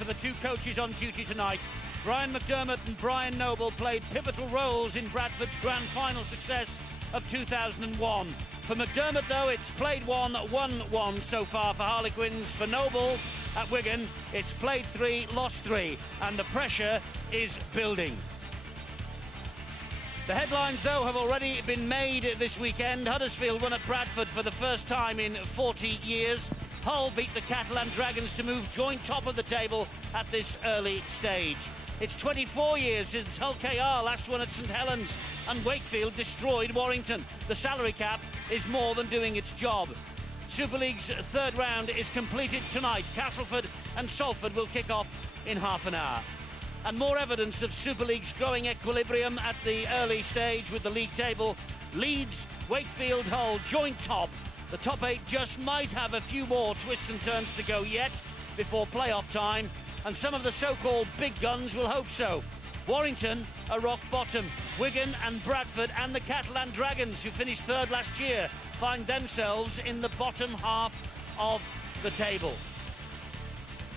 for the two coaches on duty tonight. Brian McDermott and Brian Noble played pivotal roles in Bradford's grand final success of 2001. For McDermott, though, it's played one, won one so far for Harlequins. For Noble at Wigan, it's played three, lost three, and the pressure is building. The headlines, though, have already been made this weekend. Huddersfield won at Bradford for the first time in 40 years. Hull beat the Catalan Dragons to move joint top of the table at this early stage. It's 24 years since Hull KR last won at St Helens, and Wakefield destroyed Warrington. The salary cap is more than doing its job. Super League's third round is completed tonight. Castleford and Salford will kick off in half an hour. And more evidence of Super League's growing equilibrium at the early stage with the league table. Leeds, Wakefield, Hull joint top. The top eight just might have a few more twists and turns to go yet before playoff time, and some of the so-called big guns will hope so. Warrington are rock bottom. Wigan and Bradford and the Catalan Dragons, who finished third last year, find themselves in the bottom half of the table.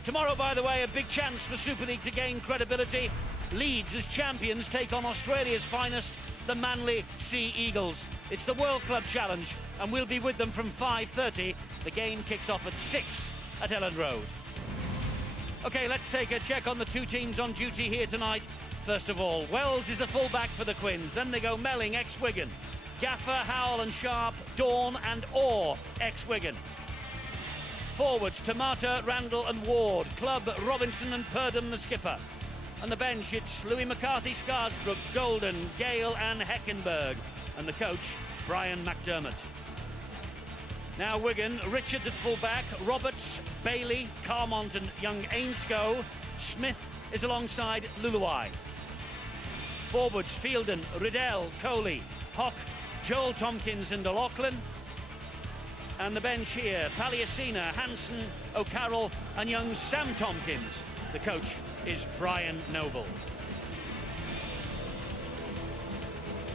Tomorrow, by the way, a big chance for Super League to gain credibility. Leeds, as champions, take on Australia's finest, the Manly Sea Eagles. It's the World Club Challenge, and we'll be with them from 5:30. The game kicks off at 6 at Ellen Road. OK, let's take a check on the two teams on duty here tonight. First of all, Wells is the full-back for the Quins. Then they go Melling, ex-Wigan. Gaffer, Howell and Sharp, Dawn and Orr, ex-Wigan. Forwards, Tamata, Randall and Ward. Club, Robinson and Purdom, the skipper. On the bench, it's Louis McCarthy, Scarsbrook, Golden, Gale and Heckenberg. And the coach, Brian McDermott. Now Wigan, Richards at full-back, Roberts, Bailey, Carmont and young Ainscough. Smith is alongside Luluai. Forwards, Fielden, Riddell, Coley, Hock, Joel Tompkins and O'Loughlin. And the bench here, Palliacina, Hanson, O'Carroll and young Sam Tompkins. The coach is Brian Noble.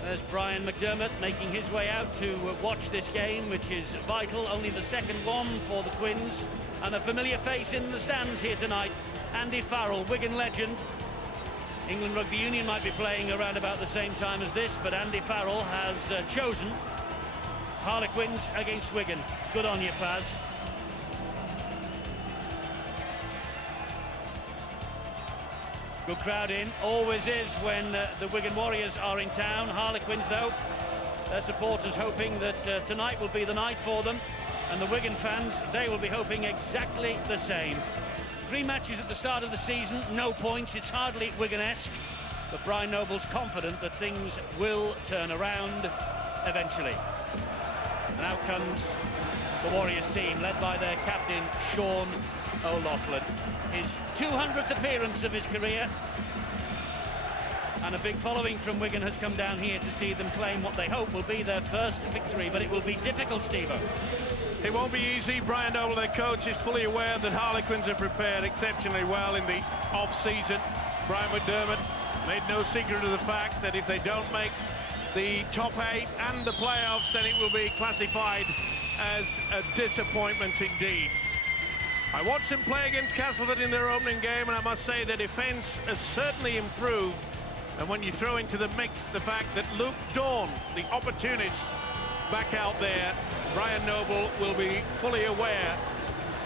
There's Brian McDermott making his way out to watch this game, which is vital, only the second one for the Quins. And a familiar face in the stands here tonight, Andy Farrell, Wigan legend. England Rugby Union might be playing around about the same time as this, but Andy Farrell has chosen Harlequins against Wigan. Good on you, Paz. Good crowd in, always is when the Wigan Warriors are in town. Harlequins, though, their supporters hoping that tonight will be the night for them. And the Wigan fans, they will be hoping exactly the same. 3 matches at the start of the season, no points, it's hardly Wigan-esque. But Brian Noble's confident that things will turn around eventually. And out comes the Warriors team, led by their captain, Sean O'Loughlin. His 200th appearance of his career. And a big following from Wigan has come down here to see them claim what they hope will be their first victory, but it will be difficult, Steve-O. It won't be easy. Brian Noble, their coach, is fully aware that Harlequins are prepared exceptionally well in the off-season. Brian McDermott made no secret of the fact that if they don't make the top 8 and the playoffs, then it will be classified as a disappointment indeed. I watched them play against Castleford in their opening game, and I must say their defence has certainly improved. And when you throw into the mix the fact that Luke Dawn, the opportunist, back out there, Brian Noble will be fully aware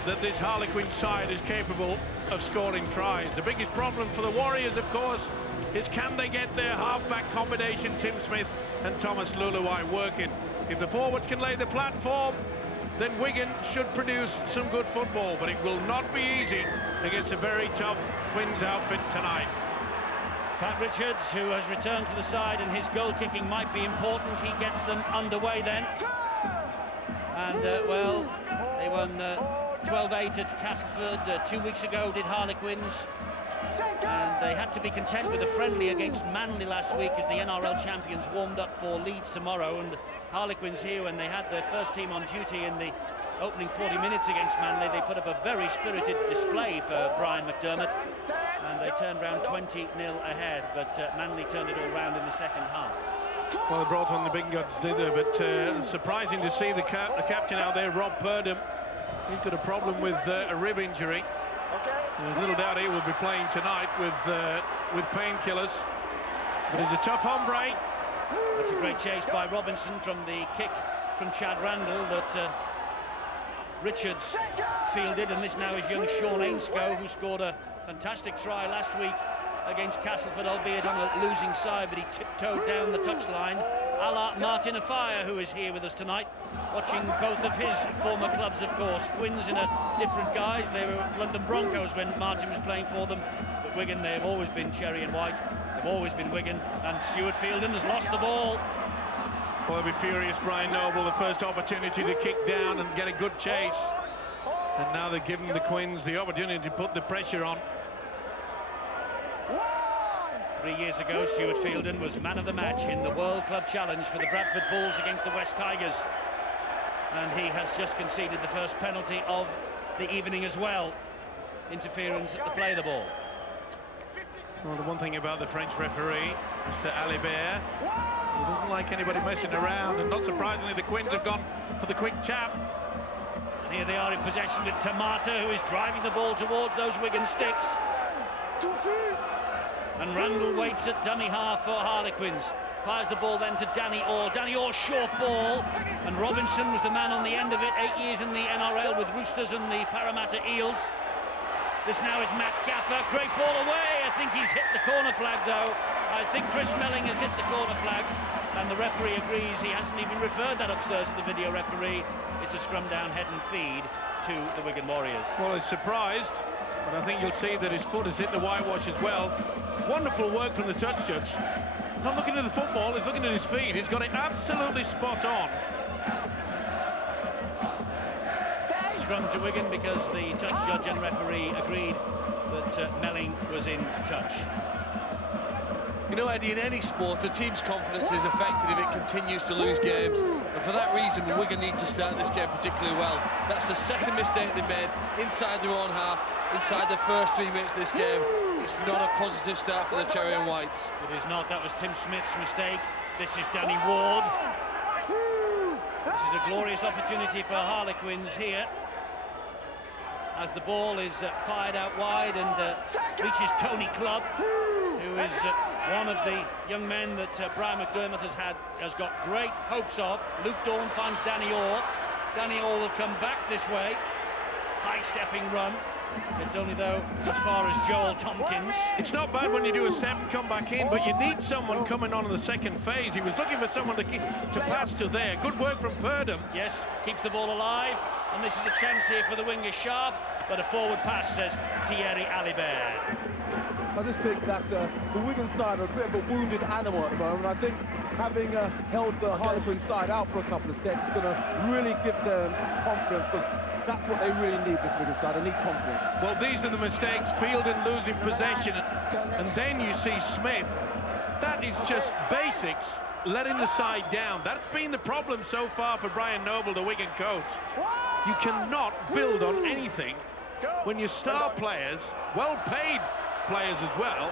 that this Harlequin side is capable of scoring tries. The biggest problem for the Warriors, of course, is can they get their half-back combination, Tim Smith and Thomas Luluai, working. If the forwards can lay the platform, then Wigan should produce some good football, but it will not be easy against a very tough Quins outfit tonight. Pat Richards, who has returned to the side, and his goal-kicking might be important. He gets them underway then. And, well, they won 12-8 at Castleford 2 weeks ago, did Harlequins. And they had to be content with a friendly against Manly last week as the NRL champions warmed up for Leeds tomorrow. And Harlequins here, when they had their first team on duty in the opening 40 minutes against Manly, they put up a very spirited display for Brian McDermott. And they turned round 20-0 ahead, but Manly turned it all round in the second half. Well, they brought on the big guns, did they? But surprising to see the captain out there, Rob Purdom. He's got a problem with a rib injury. There's little doubt he will be playing tonight with painkillers. But he's a tough hombre. That's a great chase by Robinson from the kick from Chad Randall that Richards fielded, and this now is young Sean Ainscough, who scored a fantastic try last week against Castleford, albeit on a losing side, but he tiptoed down the touchline. A la Martin Afire, who is here with us tonight, watching both of his former clubs, of course. Quins in a different guise. They were London Broncos when Martin was playing for them. But Wigan, they've always been cherry and white. They've always been Wigan. And Stuart Fielden has lost the ball. Well, they'll be furious, Brian Noble. The first opportunity to kick down and get a good chase. And now they're giving the Quins the opportunity to put the pressure on. 3 years ago, Stuart Fielden was man of the match in the World Club Challenge for the Bradford Bulls against the West Tigers. And he has just conceded the first penalty of the evening as well. Interference at the play of the ball. Well, the one thing about the French referee, Mr. Alibert, he doesn't like anybody messing around, and not surprisingly, the Quins have gone for the quick tap. And here they are in possession with Tamata, who is driving the ball towards those Wigan sticks. 2 feet. And Randall waits at dummy half for Harlequins. Fires the ball then to Danny Orr. Danny Orr, short ball. And Robinson was the man on the end of it. 8 years in the NRL with Roosters and the Parramatta Eels. This now is Matt Gaffer. Great ball away. I think he's hit the corner flag, though. I think Chris Melling has hit the corner flag. And the referee agrees. He hasn't even referred that upstairs to the video referee. It's a scrum down, head and feed to the Wigan Warriors. Well, he's surprised. But I think you'll see that his foot has hit the whitewash as well. Wonderful work from the touch judge. Not looking at the football, he's looking at his feet. He's got it absolutely spot on. Scrum to Wigan because the touch judge and referee agreed that Melling was in touch. You know, Eddie, in any sport, the team's confidence is affected if it continues to lose games. And for that reason, Wigan need to start this game particularly well. That's the second mistake they made inside their own half, inside the first 3 minutes of this game. It's not a positive start for the Cherry and Whites. It is not. That was Tim Smith's mistake. This is Danny Ward. This is a glorious opportunity for Harlequins here, as the ball is fired out wide and reaches Tony Clubb, who is one of the young men that Brian McDermott has got great hopes of. Luke Dawn finds Danny Orr. Danny Orr will come back this way. High-stepping run. It's only, though, as far as Joel Tompkins. It's not bad when you do a step and come back in, but you need someone coming on in the second phase. He was looking for someone to pass to there. Good work from Purdham. Yes, keeps the ball alive. And this is a chance here for the winger Sharp, but a forward pass, says Thierry Alibert. I just think that the Wigan side are a bit of a wounded animal at the moment. I think having held the Harlequin side out for a couple of sets is going to really give them some confidence, because that's what they really need, this Wigan side. They need confidence. Well, these are the mistakes. Fielden losing possession, and then you see Smith. That is just basics, letting the side down. That's been the problem so far for Brian Noble, the Wigan coach. You cannot build on anything when your star players, well-paid players as well,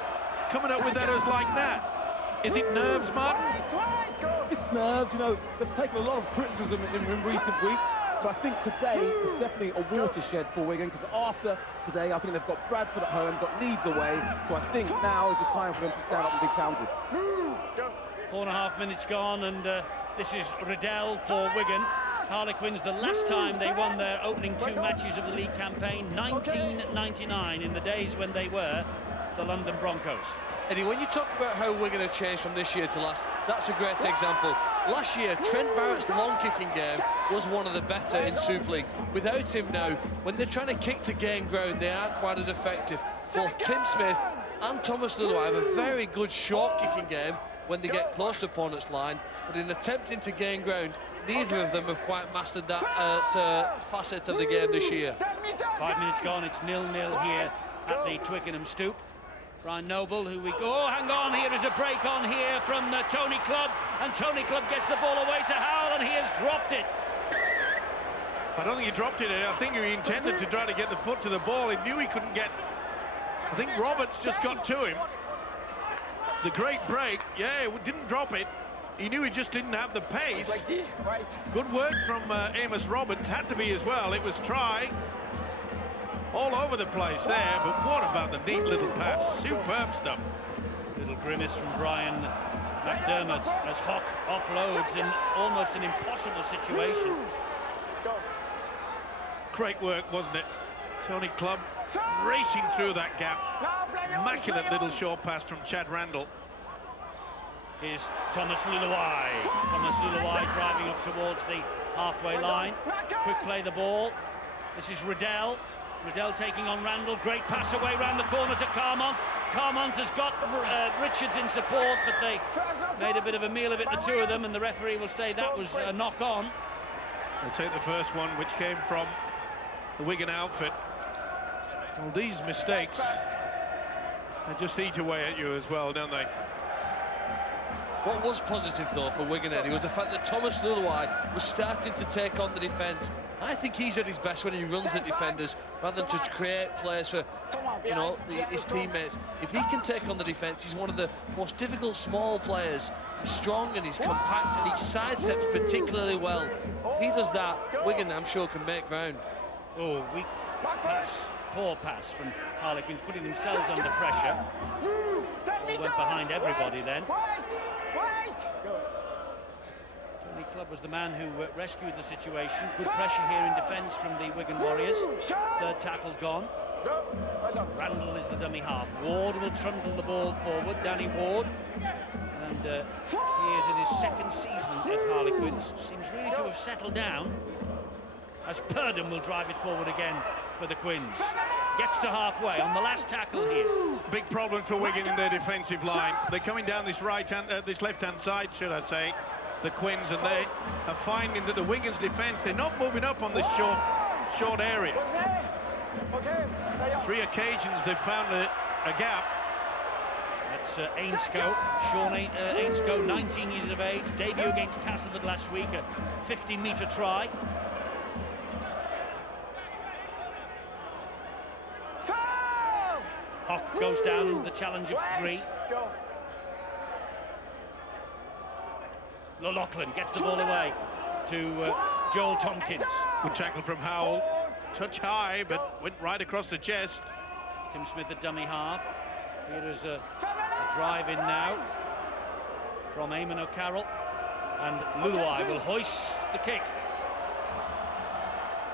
coming up with errors like that. Is it nerves, Martin? It's nerves. You know, they've taken a lot of criticism in recent weeks, but I think today is definitely a watershed for Wigan, because after today, I think they've got Bradford at home, got Leeds away, so I think now is the time for them to stand up and be counted. 4.5 minutes gone, and this is Riddell for Wigan. Harlequins, the last time they won their opening 2 matches of the league campaign, 1999, in the days when they were the London Broncos. Eddie, when you talk about how Wigan have changed from this year to last, that's a great example. Last year, Trent Barrett's long-kicking game was one of the better in Super League. Without him now, when they're trying to kick to gain ground, they aren't quite as effective. Both Tim Smith and Thomas Lilloy have a very good short-kicking game when they get close to opponent's line, but in attempting to gain ground, neither of them have quite mastered that facet of the game this year. 5 minutes gone, it's 0-0 here at the Twickenham Stoop. Brian Noble, who we go, oh, hang on, here is a break on here from Tony Clubb, and Tony Clubb gets the ball away to Howell, and he has dropped it. I don't think he dropped it. I think he intended to try to get the foot to the ball. He knew he couldn't get. I think Roberts just got to him. It's a great break. Yeah, he didn't drop it. He knew he just didn't have the pace. Good work from Amos Roberts. Had to be as well. It was try. all over the place there, but what about the neat little pass? Superb stuff. Little grimace from Brian McDermott as Hock offloads in almost an impossible situation. Great work, wasn't it? Tony Clubb racing through that gap. Immaculate little short pass from Chad Randall. Here's Thomas Luluai. Thomas Luluai driving up towards the halfway line. Quick play the ball. This is Riddell. Riddell taking on Randall. Great pass away round the corner to Carmont. Carmont has got Richards in support, but they made a bit of a meal of it, the two of them, and the referee will say that was a knock-on. They'll take the first one, which came from the Wigan outfit. Well, these mistakes, they just eat away at you as well, don't they? What was positive, though, for Wigan, Eddie, was the fact that Thomas Luluai was starting to take on the defence. I think he's at his best when he runs the defenders, rather than to create players for, you know, his teammates. If he can take on the defence, he's one of the most difficult small players. He's strong and he's compact and he sidesteps particularly well. If he does that, Wigan, I'm sure, can make ground. Oh, weak pass, poor pass from Harlequins, putting themselves under pressure. Ball went behind everybody then. Tony Clubb was the man who rescued the situation. Good pressure here in defence from the Wigan Warriors. Third tackle gone. Randall is the dummy half. Ward will trundle the ball forward, Danny Ward. And he is in his second season at Harlequins. Seems really to have settled down. As Purdom will drive it forward again for the Quins. Gets to halfway on the last tackle here. Big problem for Wigan in their defensive line. They're coming down this this left-hand side, should I say, the Quins, and they are finding that the Wigan's defence, they're not moving up on this short area. Three occasions they've found a gap. That's Ainscough, Sean Ainscough, 19 years of age, debut against Castleford last week, a 50-metre try. Hock goes down the challenge of 3. Lachlan gets the ball away to Joel Tompkins. Good tackle from Howell. Touch high, but went right across the chest. Tim Smith, the dummy half. Here is a drive in now from Eamon O'Carroll. And Luluai will hoist the kick.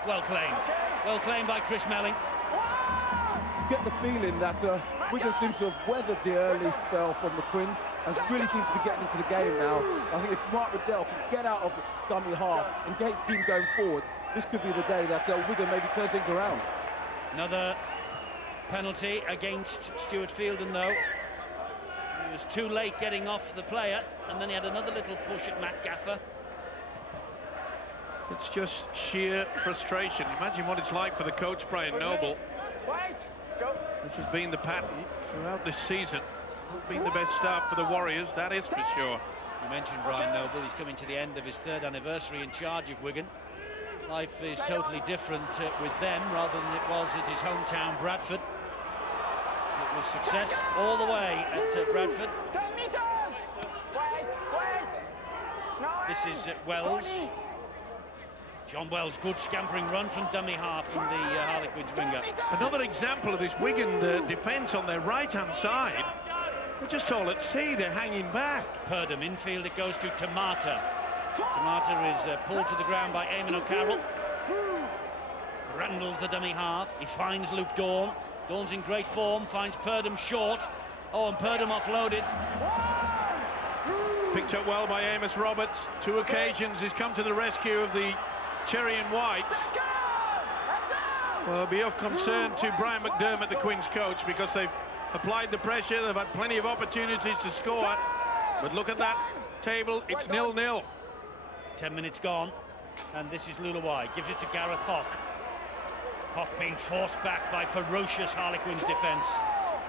Well claimed by Chris Melling. You get the feeling that Wigan seems to have weathered the early spell from the Quins and really seems to be getting into the game now. I think if Mark Riddell can get out of dummy half and get his team going forward, this could be the day that Wigan maybe turn things around. Another penalty against Stuart Fielden, though. He was too late getting off the player, and then he had another little push at Matt Gaffer. It's just sheer frustration. Imagine what it's like for the coach, Brian Noble. This has been the pattern throughout this season. Not been the best start for the Warriors, that is for sure. You mentioned Brian Noble. He's coming to the end of his 3rd anniversary in charge of Wigan. Life is totally different with them rather than it was at his hometown Bradford. It was success all the way at Bradford. This is Wells. John Wells, good scampering run from dummy half from the Harlequins winger. Another example of this Wigan defence on their right-hand side. They're just all at sea, they're hanging back. Purdom infield, it goes to Tamata. Tamata is pulled to the ground by Eamon O'Carroll. Randall's the dummy half. He finds Luke Dawn. Dawn's in great form, finds Purdom short. Oh, and Purdom offloaded. Picked up well by Amos Roberts. 2 occasions he's come to the rescue of the Cherry and Whites. Well, it'll be of concern to Brian McDermott, the Quins coach, because they've applied the pressure. They've had plenty of opportunities to score. But look at that table, it's 0-0. 10 minutes gone, and this is Luluai. Gives it to Gareth Hock. Hock being forced back by ferocious Harlequins defence.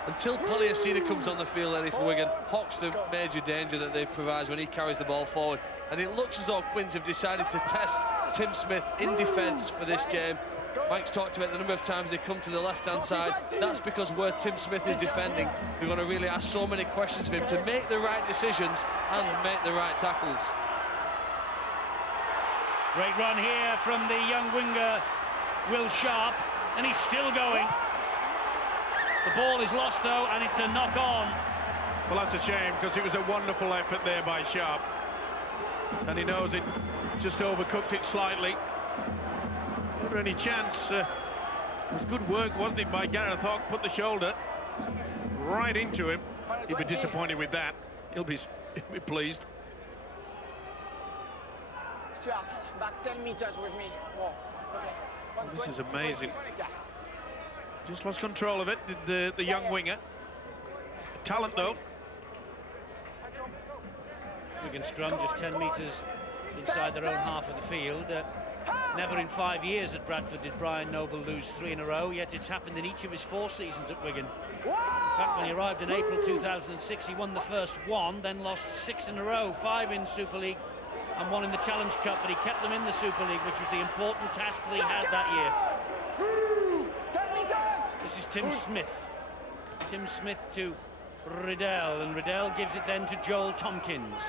Until Poliasina comes on the field, Eddie, for Wigan, Hock's the major danger that they provide when he carries the ball forward. And it looks as though Quins have decided to test Tim Smith in defence for this game. Mike's talked about the number of times they come to the left-hand side. That's because where Tim Smith is defending, they're going to really ask so many questions of him to make the right decisions and make the right tackles. Great run here from the young winger, Will Sharp. and he's still going. The ball is lost though, and it's a knock on. Well, that's a shame, because it was a wonderful effort there by Sharp, and he knows it just overcooked it slightly. Never any chance. It was good work, wasn't it, by Gareth Hogg? Put the shoulder right into him. He'll be disappointed with that. He'll be pleased. Stuart, back 10 meters with me. More. Okay. This is amazing. Just lost control of it, did the young winger. Talent, though. Wigan scrum just 10 metres inside their own half of the field. Never in 5 years at Bradford did Brian Noble lose 3 in a row, yet it's happened in each of his 4 seasons at Wigan. In fact, when he arrived in April 2006, he won the first 1, then lost 6 in a row, 5 in Super League and 1 in the Challenge Cup, but he kept them in the Super League, which was the important task that he had that year. This is Tim Smith. Tim Smith to Riddell, and Riddell gives it then to Joel Tompkins.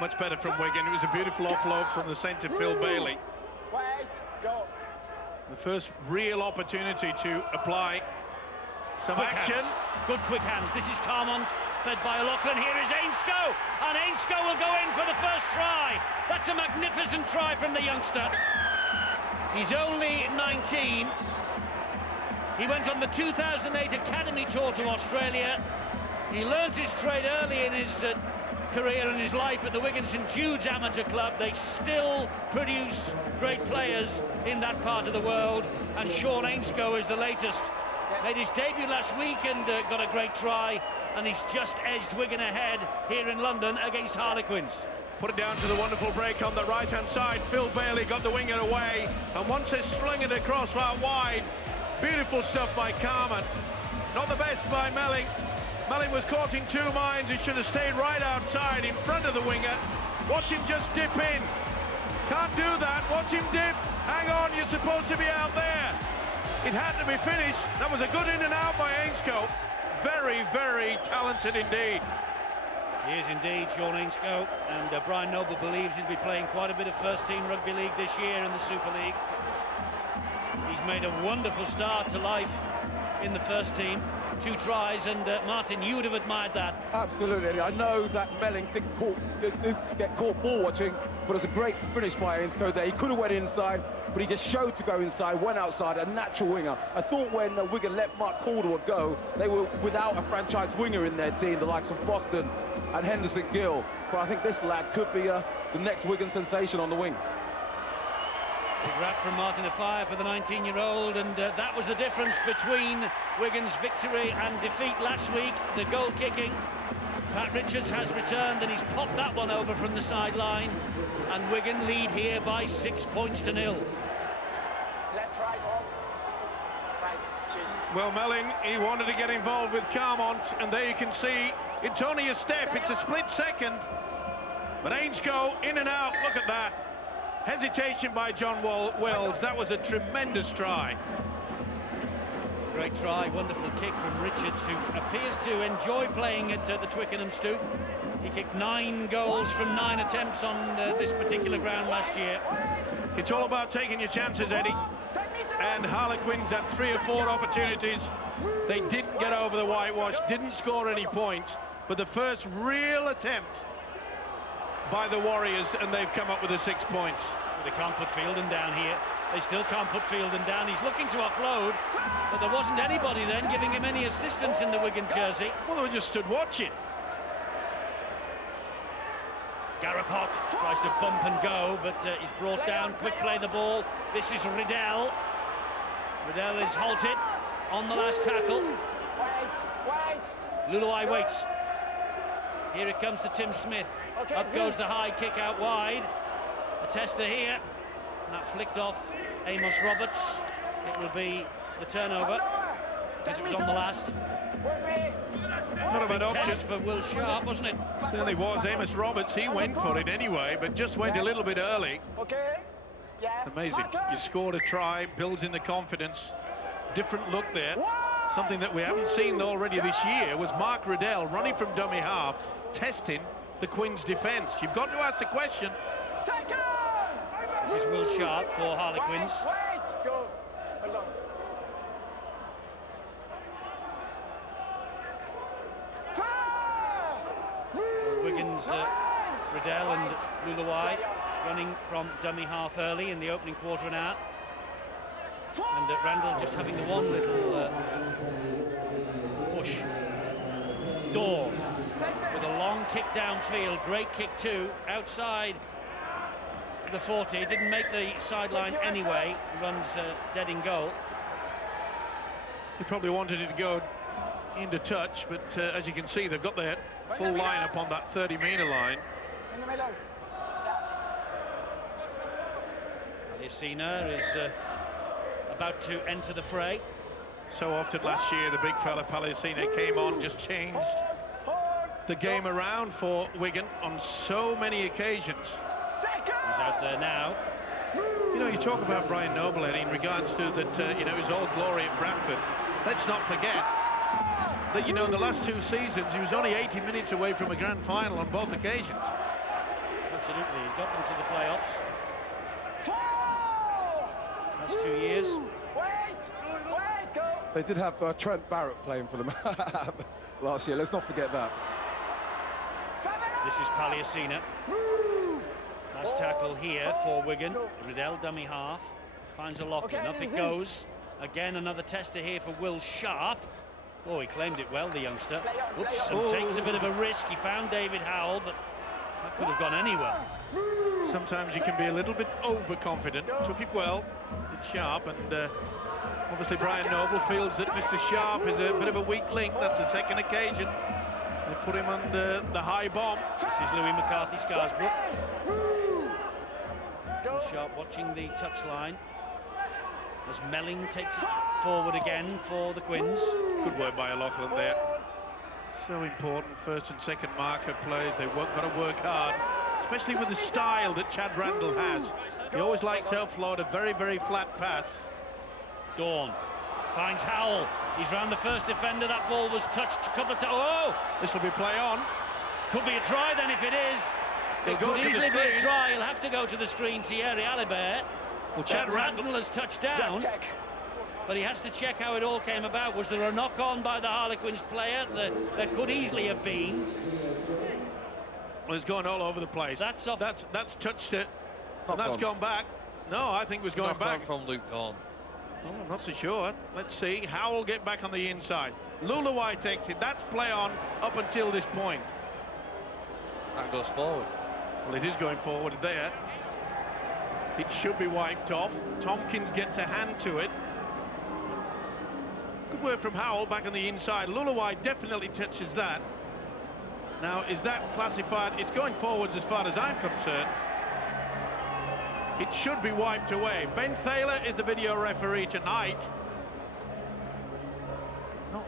Much better from Wigan. It was a beautiful offload from the centre, Phil Bailey. The first real opportunity to apply some quick action. Hands. Good quick hands. This is Carmont, fed by O'Loughlin. Here is Ainscough, and Ainscough will go in for the first try. That's a magnificent try from the youngster. He's only 19. He went on the 2008 Academy Tour to Australia. He learnt his trade early in his career and his life at the Wigan St Jude's Amateur Club. They still produce great players in that part of the world, and Sean Ainscough is the latest. Made his debut last week and got a great try, and he's just edged Wigan ahead here in London against Harlequins. Put it down to the wonderful break on the right-hand side. Phil Bailey got the winger away, and once they slung it across out wide, beautiful stuff by Carman. Not the best by Melling. Melling was caught in 2 minds. He should have stayed right outside in front of the winger. Watch him just dip in. Can't do that. Watch him dip. Hang on, you're supposed to be out there. It had to be finished. That was a good in and out by Ainscough. Very, very talented indeed. He is indeed, Sean Ainscough, and Brian Noble believes he'll be playing quite a bit of first-team rugby league this year in the Super League. He's made a wonderful start to life in the first team. 2 tries, and Martin, you would have admired that. Absolutely. I know that Melling didn't get caught ball watching, but it was a great finish by Ainscough there. He could have went inside, but he just showed to go inside, went outside, a natural winger. I thought when Wigan let Mark Calder go, they were without a franchise winger in their team, the likes of Boston and Henderson Gill. But I think this lad could be the next Wigan sensation on the wing. Big wrap from Martin Afire for the 19-year-old, and that was the difference between Wigan's victory and defeat last week, the goal kicking. Pat Richards has returned, and he's popped that one over from the sideline, and Wigan lead here by 6 points to 0. Left, right, right. Cheers. Well, Melling, he wanted to get involved with Carmont, and there you can see it's only a step, it's a split second, but Ainscough in and out. Look at that. Hesitation by John Wells. That was a tremendous try. Great try, wonderful kick from Richards, who appears to enjoy playing at the Twickenham Stoop. He kicked 9 goals from 9 attempts on this particular ground last year. It's all about taking your chances, Eddie. And Harlequins had 3 or 4 opportunities. They didn't get over the whitewash, didn't score any points, but the first real attempt by the Warriors, and they've come up with the 6 points. They can't put Fielden down here. They still can't put Fielden down. He's looking to offload, but there wasn't anybody then giving him any assistance in the Wigan jersey. Well, they just stood watching. Gareth Hogg tries to bump and go, but he's brought down. Quick play the ball. This is Riddell. Riddell is halted on the last tackle. Luluai waits. Here it comes to Tim Smith. Up goes the high kick out wide. A tester here. And that flicked off Amos Roberts. It will be the turnover, because it was on the last. Not a bad option Test for Will Sharp, wasn't it? Certainly was. Amos Roberts, he went for it anyway, but just went a little bit early. Okay. Yeah. Amazing. You scored a try, builds in the confidence. Different look there. Something that we haven't seen already this year was Mark Riddell running from dummy half, testing the Quins' defence. You've got to ask the question. This is Will Sharp for Harlequins. Wait. Go. Hold on. Harlequins, Riddell and Lulawai running from dummy half early in the opening quarter and out. And Randall just having the one little push. Dawn with a long kick downfield, great kick too, outside the 40, didn't make the sideline anyway, runs dead in goal. He probably wanted it to go into touch, but as you can see, they've got their full line up on that 30-metre line. Palesina is about to enter the fray. So often last year, the big fella Palesina came on, just changed the game around for Wigan on so many occasions. He's out there now. You know, you talk about Brian Noble, Eddie, in regards to that, you know, his old glory at Bradford. Let's not forget that, you know, in the last 2 seasons, he was only 80 minutes away from a grand final on both occasions. Absolutely, he got them to the playoffs. Last 2 years. They did have Trent Barrett playing for them last year. Let's not forget that. This is Palesina. Last tackle here for Wigan. Riddell dummy half. Finds a lock in. Up it goes. Again, another tester here for Will Sharp. Oh, he claimed it well, the youngster. Oops, and takes a bit of a risk. He found David Howell, but that could have gone anywhere. Sometimes you can be a little bit overconfident. Took it well, it's Sharp, and obviously Brian Noble feels that Mr. Sharp is a bit of a weak link. That's the second occasion. They put him under the high bomb. This is Louis McCarthy Scarsbrook. Sharp watching the touchline as Melling takes it forward again for the Quins. Good work by O'Loughlin there. So important, first and second marker plays. They've got to work hard, especially with the style that Chad Randall has. He always likes to offload a very, very flat pass. Dawn finds Howell. He's round the first defender. That ball was touched a couple of times. Oh! This will be play on. Could be a try then if it is. It could easily be a try. He'll have to go to the screen, Thierry Alibert. Well, Chad Randall has touched down, but he has to check how it all came about. Was there a knock-on by the Harlequins player? There could easily have been. Well, it's gone all over the place. That's off. That's touched it, and that's gone back. No, I think it was going back. From Luke Dawn. Oh, I'm not so sure. Let's see. Howell get back on the inside. Lulawai takes it. That's play on up until this point. That goes forward. Well, it is going forward there. It should be wiped off. Tompkins gets a hand to it. Good work from Howell back on the inside. Lulawai definitely touches that. Now, is that classified? It's going forwards as far as I'm concerned. It should be wiped away. Ben Thaler is the video referee tonight. Not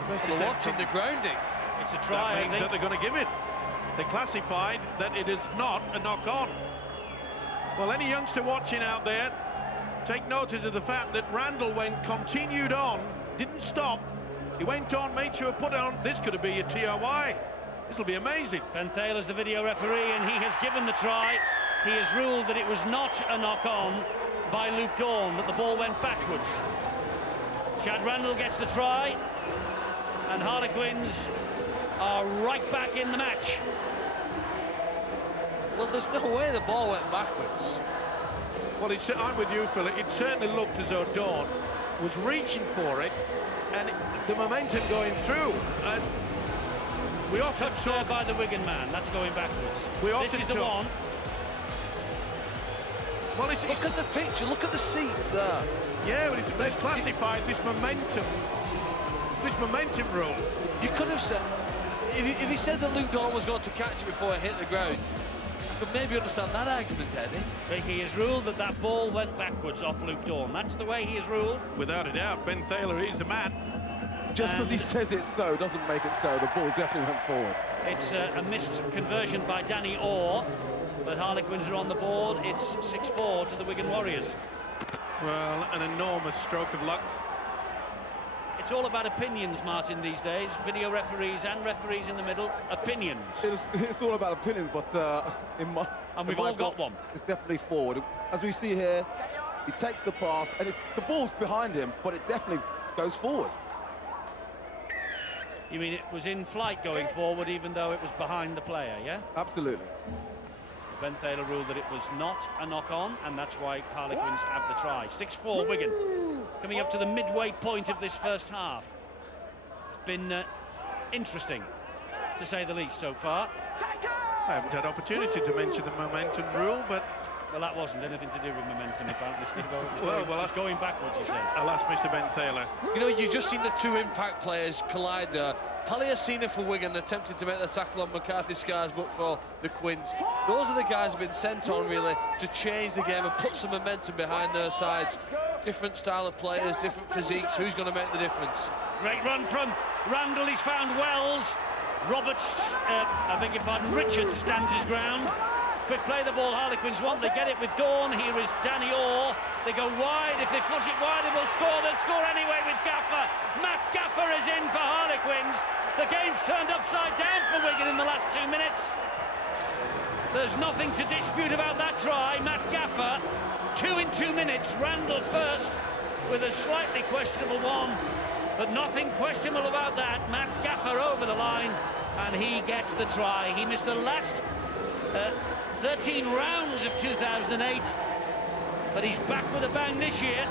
the best. They're watching the grounding. It's a try, That means that they're going to give it. They classified that it is not a knock-on. Well, any youngster watching out there, take notice of the fact that Randall continued on, didn't stop. He went on, made sure put on. This could be a TOI. This will be amazing. Ben Thaler's the video referee, and he has given the try. He has ruled that it was not a knock-on by Luke Dawn, that the ball went backwards. Chad Randall gets the try, and Harlequins are right back in the match. Well, there's no way the ball went backwards. Well, I'm with you, Phil. It certainly looked as though Dawn was reaching for it, and the momentum going through. And we often talk by the Wigan man. That's going backwards. This is the one. Well, look at the picture. Look at the seats there. Yeah, but it's classified this momentum rule. You could have said, if he said that Luke Dawn was going to catch it before it hit the ground, I could maybe understand that argument, Eddie. But he has ruled that that ball went backwards off Luke Dawn. That's the way he has ruled. Without a doubt, Ben Thaler is the man. Just because he says it so doesn't make it so. The ball definitely went forward. It's a missed conversion by Danny Orr, but Harlequins are on the board. It's 6-4 to the Wigan Warriors. Well, an enormous stroke of luck. It's all about opinions, Martin, these days. Video referees and referees in the middle. Opinions. It's all about opinions, but and we've all got one. It's definitely forward. As we see here, he takes the pass, and the ball's behind him, but it definitely goes forward. You mean it was in flight going forward, even though it was behind the player, yeah? Absolutely. Ben Thaler ruled that it was not a knock-on, and that's why Harlequins have the try. 6-4 Wigan, coming up to the midway point of this first half. It's been interesting, to say the least, so far. I haven't had opportunity to mention the momentum rule, but... Well, that wasn't anything to do with momentum, apparently. It's going backwards, you said. I'll ask Mr. Ben Thaler. You know, you just seen the two impact players collide there. Paliasina for Wigan attempted to make the tackle on McCarthy Scars, but for the Quins. Those are the guys who've been sent on, really, to change the game and put some momentum behind their sides. Different style of players, different physiques. Who's going to make the difference? Great run from Randall. He's found Wells. Roberts, I beg your pardon, Richards stands his ground. Quick play the ball Harlequins want. They get it with Dawn. Here is Danny Orr. They go wide. If they flush it wide, they will score. They'll score anyway with Gaffer. Matt Gaffer is in for Harlequins. The game's turned upside down for Wigan in the last 2 minutes. There's nothing to dispute about that try. Matt Gaffer, 2 in 2 minutes. Randall first with a slightly questionable one, but nothing questionable about that. Matt Gaffer over the line, and he gets the try. He missed the last 13 rounds of 2008, but he's back with a bang this year.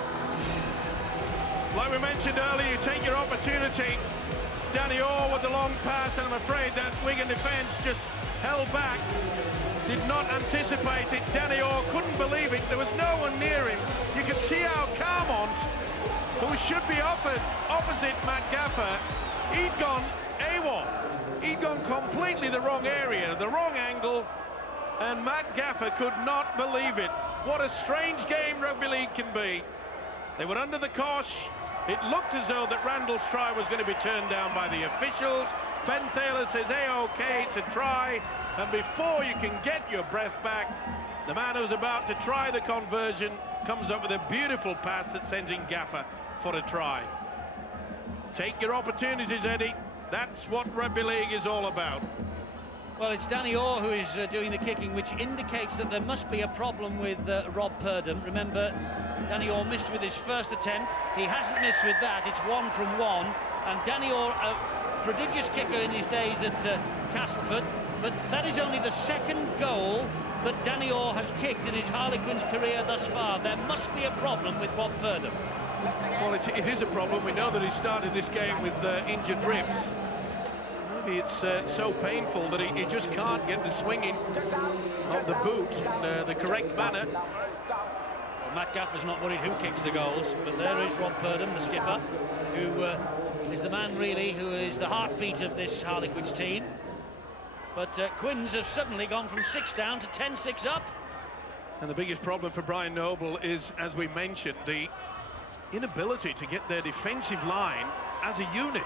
Like we mentioned earlier, you take your opportunity. Danny Orr with the long pass, and I'm afraid that Wigan defence just held back. Did not anticipate it. Danny Orr couldn't believe it. There was no one near him. You could see how Carmont, who should be opposite Matt Gaffer, he'd gone AWOL. He'd gone completely the wrong area, the wrong angle, and Matt Gaffer could not believe it. What a strange game rugby league can be. They were under the cosh. It looked as though that Randall's try was going to be turned down by the officials. Ben Thaler says, okay, it's a try. And before you can get your breath back, the man who's about to try the conversion comes up with a beautiful pass that sends in Gaffer for a try. Take your opportunities, Eddie. That's what rugby league is all about. Well, it's Danny Orr who is doing the kicking, which indicates that there must be a problem with Rob Purdom. Remember, Danny Orr missed with his first attempt. He hasn't missed with that. It's 1 from 1. And Danny Orr, a prodigious kicker in his days at Castleford, but that is only the second goal that Danny Orr has kicked in his Harlequins career thus far. There must be a problem with Rob Purdom. Well, it is a problem. We know that he started this game with injured ribs. Maybe it's so painful that he just can't get the swinging of the boot in the correct manner. Well, Matt Gaffer's not worried who kicks the goals, but there is Rob Purdom, the skipper, who is the man really who is the heartbeat of this Harlequins team. But Quins have suddenly gone from 6 down to 10-6 up. And the biggest problem for Brian Noble is, as we mentioned, the inability to get their defensive line as a unit.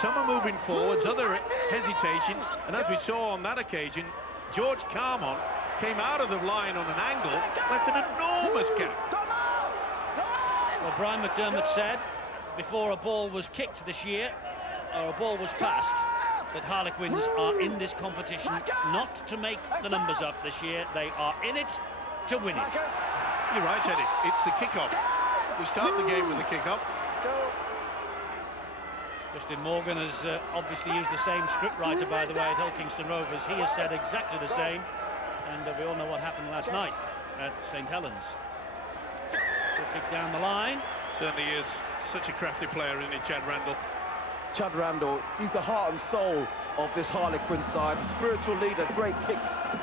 Some are moving forwards, other hesitations, and as we saw on that occasion, George Carmont came out of the line on an angle, left an enormous gap. Well, Brian McDermott said before a ball was kicked this year, or a ball was passed, that Harlequins are in this competition not to make the numbers up this year. They are in it to win it. You're right, Eddie. It's the kickoff. We start the game with the kickoff. Justin Morgan has obviously used the same scriptwriter, by the way, at Kingston Rovers. He has said exactly the same, and we all know what happened last night at St Helens. Good kick down the line. Certainly is. Such a crafty player, isn't he, Chad Randall? Chad Randall, he's the heart and soul of this Harlequin side, a spiritual leader, great kick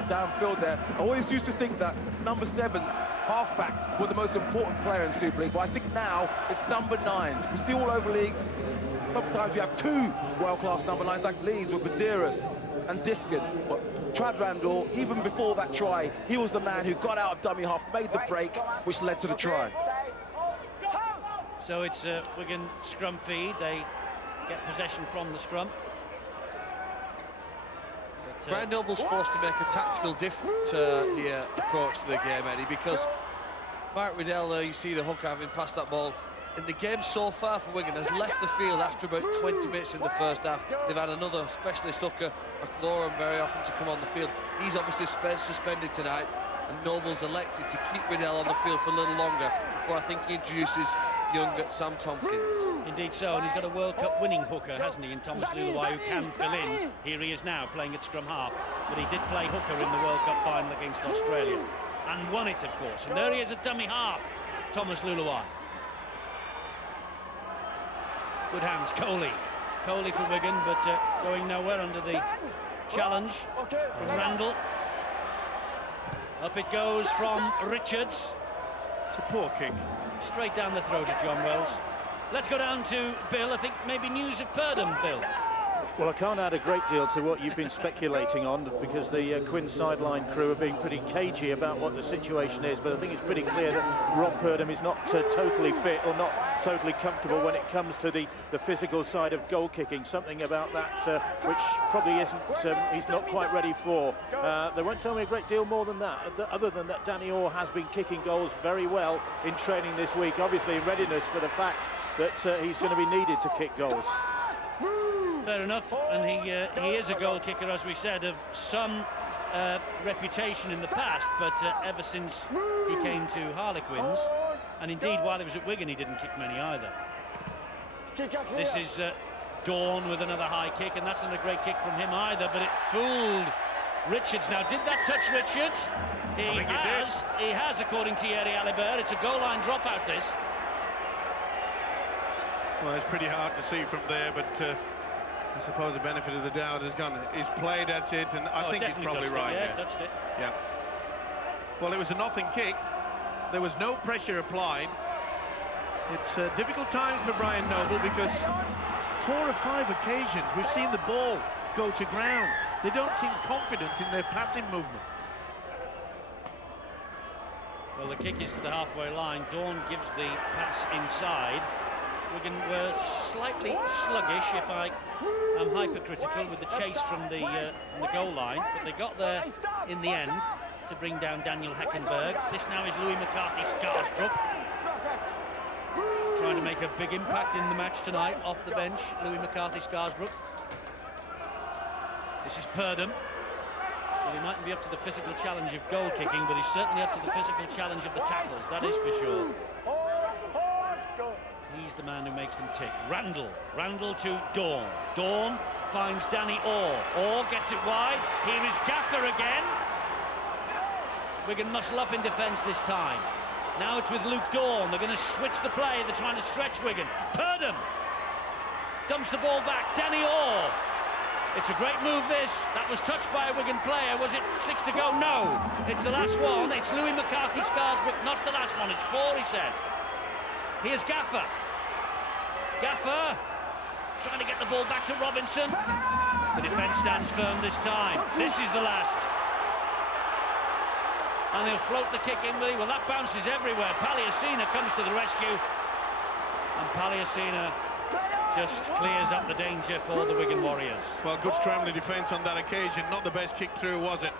downfield there. I always used to think that number 7s, halfbacks, were the most important player in Super League, but I think now it's number 9s. We see all over league, sometimes you have 2 world-class number 9s like Lees with Badeiras and Diskin. But Chad Randall, even before that try, he was the man who got out of dummy half, made the break, which led to the try. So it's Wigan scrum feed. They get possession from the scrum. But, Brian Noble's forced to make a tactical different approach to the game, Eddie, because Mark Riddell there, you see the hooker having passed that ball. In the game so far for Wigan has left the field after about 20 minutes in the first half. They've had another specialist hooker, McLaurin, very often to come on the field. He's obviously suspended tonight, and Noble's elected to keep Riddell on the field for a little longer before I think he introduces young Sam Tompkins. Indeed so, and he's got a World Cup winning hooker, hasn't he, in Thomas Luluwai, who can fill in. Here he is now, playing at scrum half, but he did play hooker in the World Cup final against Australia, and won it, of course. And there he is at dummy half, Thomas Luluwai. Good hands, Coley. Coley for Wigan, but going nowhere under the challenge from Randall. Up it goes from Richards. It's a poor kick. Straight down the throat of John Wells. Let's go down to Bill. I think maybe news of Purdham, Bill. Well, I can't add a great deal to what you've been speculating on, because the Quins sideline crew are being pretty cagey about what the situation is, but I think it's pretty clear that Rob Purdham is not totally fit, or not totally comfortable when it comes to the physical side of goal kicking. Something about that which probably isn't, he's not quite ready for. They won't tell me a great deal more than that, other than that Danny Orr has been kicking goals very well in training this week, obviously in readiness for the fact that he's going to be needed to kick goals. Fair enough, and he is a goal kicker, as we said, of some reputation in the past, but ever since he came to Harlequins, and indeed while he was at Wigan he didn't kick many either. This is Dawn with another high kick, and that's not a great kick from him either, but it fooled Richards. Now, did that touch Richards? He has, according to Thierry Alibert. It's a goal line dropout, this. Well, it's pretty hard to see from there, but I suppose the benefit of the doubt has gone. He's played at it, and I think he's probably right. Yeah, touched it. Yeah. Well, it was a nothing kick. There was no pressure applied. It's a difficult time for Brian Noble, because 4 or 5 occasions we've seen the ball go to ground. They don't seem confident in their passing movement. Well, the kick is to the halfway line. Dawn gives the pass inside. Wigan were slightly sluggish, if I am hypercritical, with the chase from the goal line, but they got there in the end to bring down Daniel Heckenberg. This now is Louis McCarthy-Scarsbrook, trying to make a big impact in the match tonight off the bench. Louis McCarthy-Scarsbrook. This is Purdham. Well, he mightn't be up to the physical challenge of goal kicking, but he's certainly up to the physical challenge of the tackles, that is for sure. He's the man who makes them tick. Randall to Dawn. Dawn finds Danny Orr. Orr gets it wide. Here is Gaffer again. Wigan muscle up in defence this time. Now it's with Luke Dawn. They're going to switch the play. They're trying to stretch Wigan. Purdham dumps the ball back. Danny Orr. It's a great move, this. That was touched by a Wigan player. Was it 6 to go? No. It's the last one. It's Louis McCarthy-Scarsbrook. Not the last one. It's 4, he says. Here's Gaffer. Gaffer trying to get the ball back to Robinson. The defence stands firm this time. This is the last. And he'll float the kick in, will he? Well, that bounces everywhere. Paliasina comes to the rescue. And Paliasina just clears up the danger for the Wigan Warriors. Well, good scrambling defence on that occasion. Not the best kick through, was it?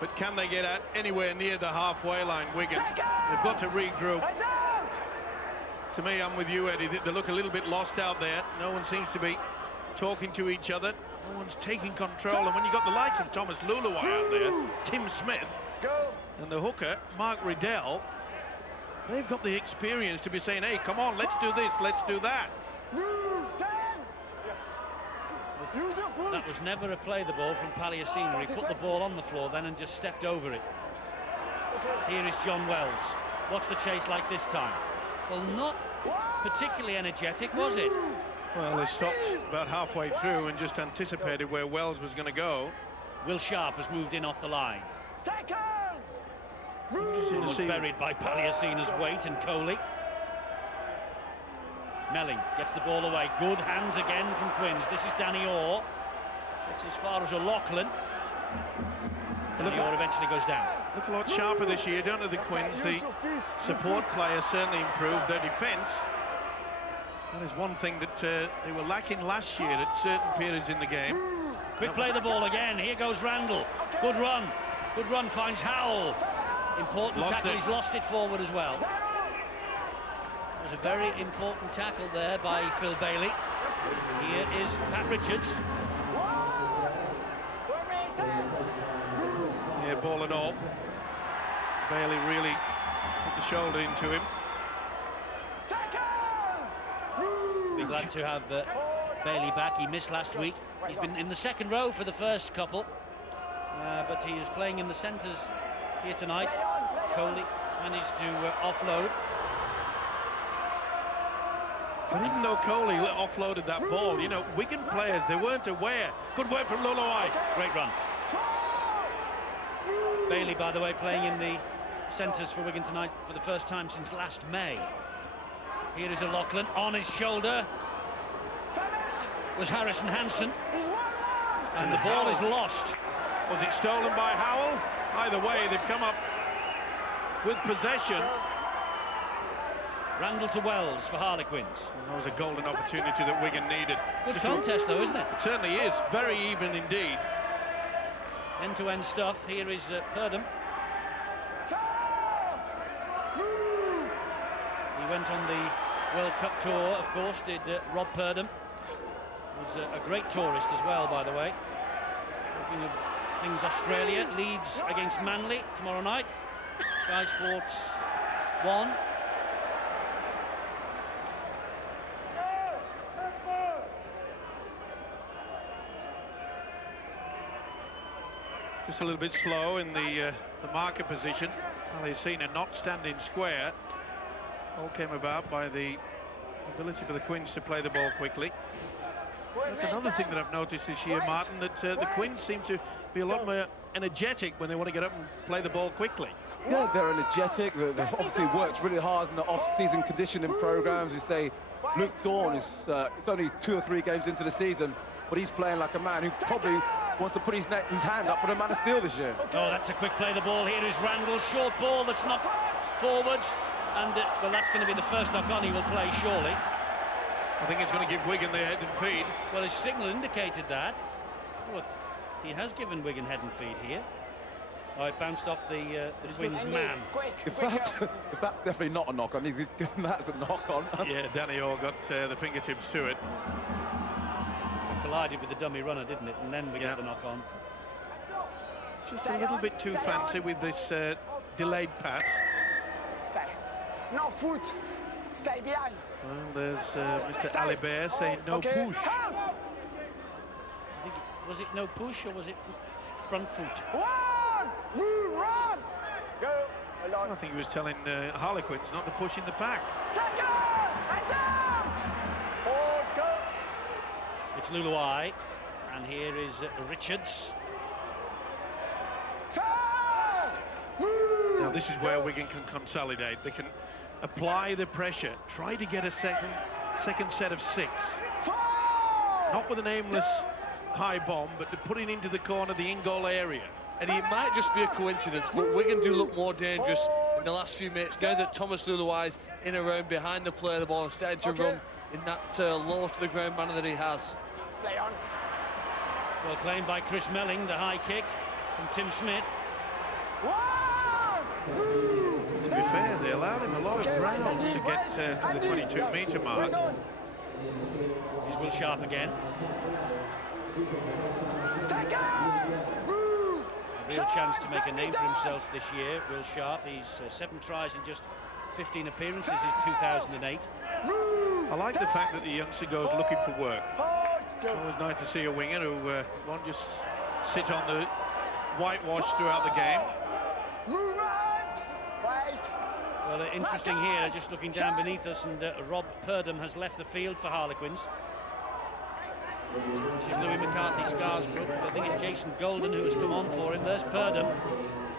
But can they get out anywhere near the halfway line, Wigan? They've got to regroup. To me, I'm with you, Eddie. They look a little bit lost out there. No one seems to be talking to each other. No one's taking control. And when you've got the likes of Thomas Luluwai out there, Tim Smith, and the hooker, Mark Riddell, they've got the experience to be saying, hey, come on, let's do this, let's do that. That was never a play the ball from Paliasina. He put the ball on the floor then and just stepped over it. Here is John Wells. What's the chase like this time? Well, not particularly energetic, was it? Well, they stopped about halfway through and just anticipated where Wells was going to go. Will Sharp has moved in off the line. Was buried by Paliasina's weight and Coley. Melling gets the ball away. Good hands again from Quins. This is Danny Orr. It's as far as O'Loughlin. Danny Orr eventually goes down. Look a lot sharper this year, don't they, the Quins? The support players certainly improved their defence. That is one thing that they were lacking last year at certain periods in the game. Quick play the ball again. Here goes Randall. Good run. Good run finds Howell. Important tackle. He's lost it forward as well. It was a very important tackle there by Phil Bailey. Here is Pat Richards. Yeah, ball and all. Bailey really put the shoulder into him. Be glad to have Bailey back. He missed last week. He's been in the second row for the first couple, but he is playing in the centres here tonight. Coley managed to offload. But even though Coley offloaded that ball, you know, Wigan players, they weren't aware. Good work from Luluai. Great run. Bailey, by the way, playing in the centres for Wigan tonight for the first time since last May. Here is O'Loughlin on his shoulder. Was Harrison Hansen. And the ball is lost. Was it stolen by Howell? Either way, they've come up with possession. Randall to Wells for Harlequins. That was a golden opportunity that Wigan needed. Good contest though, isn't it? It certainly is. Very even indeed. End-to-end stuff. Here is Purdom. He went on the World Cup tour, of course, did Rob Purdom. Was a great tourist as well, by the way. Talking of things, Australia, Leeds against Manly tomorrow night. Sky Sports 1. Just a little bit slow in the marker position. Well, they've seen a not standing square. All came about by the ability for the Quins to play the ball quickly. That's another thing that I've noticed this year, Martin, that the Quins seem to be a lot more energetic when they want to get up and play the ball quickly. Yeah, they're energetic. They've obviously worked really hard in the off-season conditioning programs. You say Luke Thorne is it's only 2 or 3 games into the season, but he's playing like a man who probably wants to put his hand up for the man of steel this year. Oh, that's a quick play. The ball here is Randall. Short ball that's knocked forward. And, well, that's going to be the first knock-on he will play, surely. I think it's going to give Wigan their head and feet. Well, his signal indicated that. Oh, he has given Wigan head and feet here. Oh, it bounced off the Quins man. If that's definitely not a knock-on, he's given that as a knock-on. Yeah, Danny Orr got the fingertips to it. It collided with the dummy runner, didn't it? And then we get the knock-on. Just a little bit too fancy with this delayed pass. No foot. Stay behind. Well, there's Mr. Alibert saying no push. I think, was it no push or was it front foot? One, move, run, go. I think he was telling Harlequins not to push in the pack. Second, and out. Hold, go. It's Luluai, and here is Richards. Third, move. Now this is where Wigan can consolidate. They can apply the pressure, try to get a second set of 6. Not with an aimless high bomb, but to put it into the corner, the in-goal area. And it might just be a coincidence, but Wigan do look more dangerous in the last few minutes now that Thomas Luluai's in around behind the play of the ball and starting to run in that low to the ground manner that he has. Play on. Well claimed by Chris Melling, the high kick from Tim Smith. To be fair, they allowed him a lot of ground to get to the 22-metre mark. Here's Will Sharp again. A real chance to make a name for himself this year, Will Sharp. He's 7 tries in just 15 appearances in 2008. I like the fact that the youngster goes looking for work. It's always nice to see a winger who won't just sit on the whitewash throughout the game. Well, interesting here, just looking down beneath us, and Rob Purdom has left the field for Harlequins. This is Louis McCarthy Scarsbrook. I think it's Jason Golden who has come on for him. There's Purdom.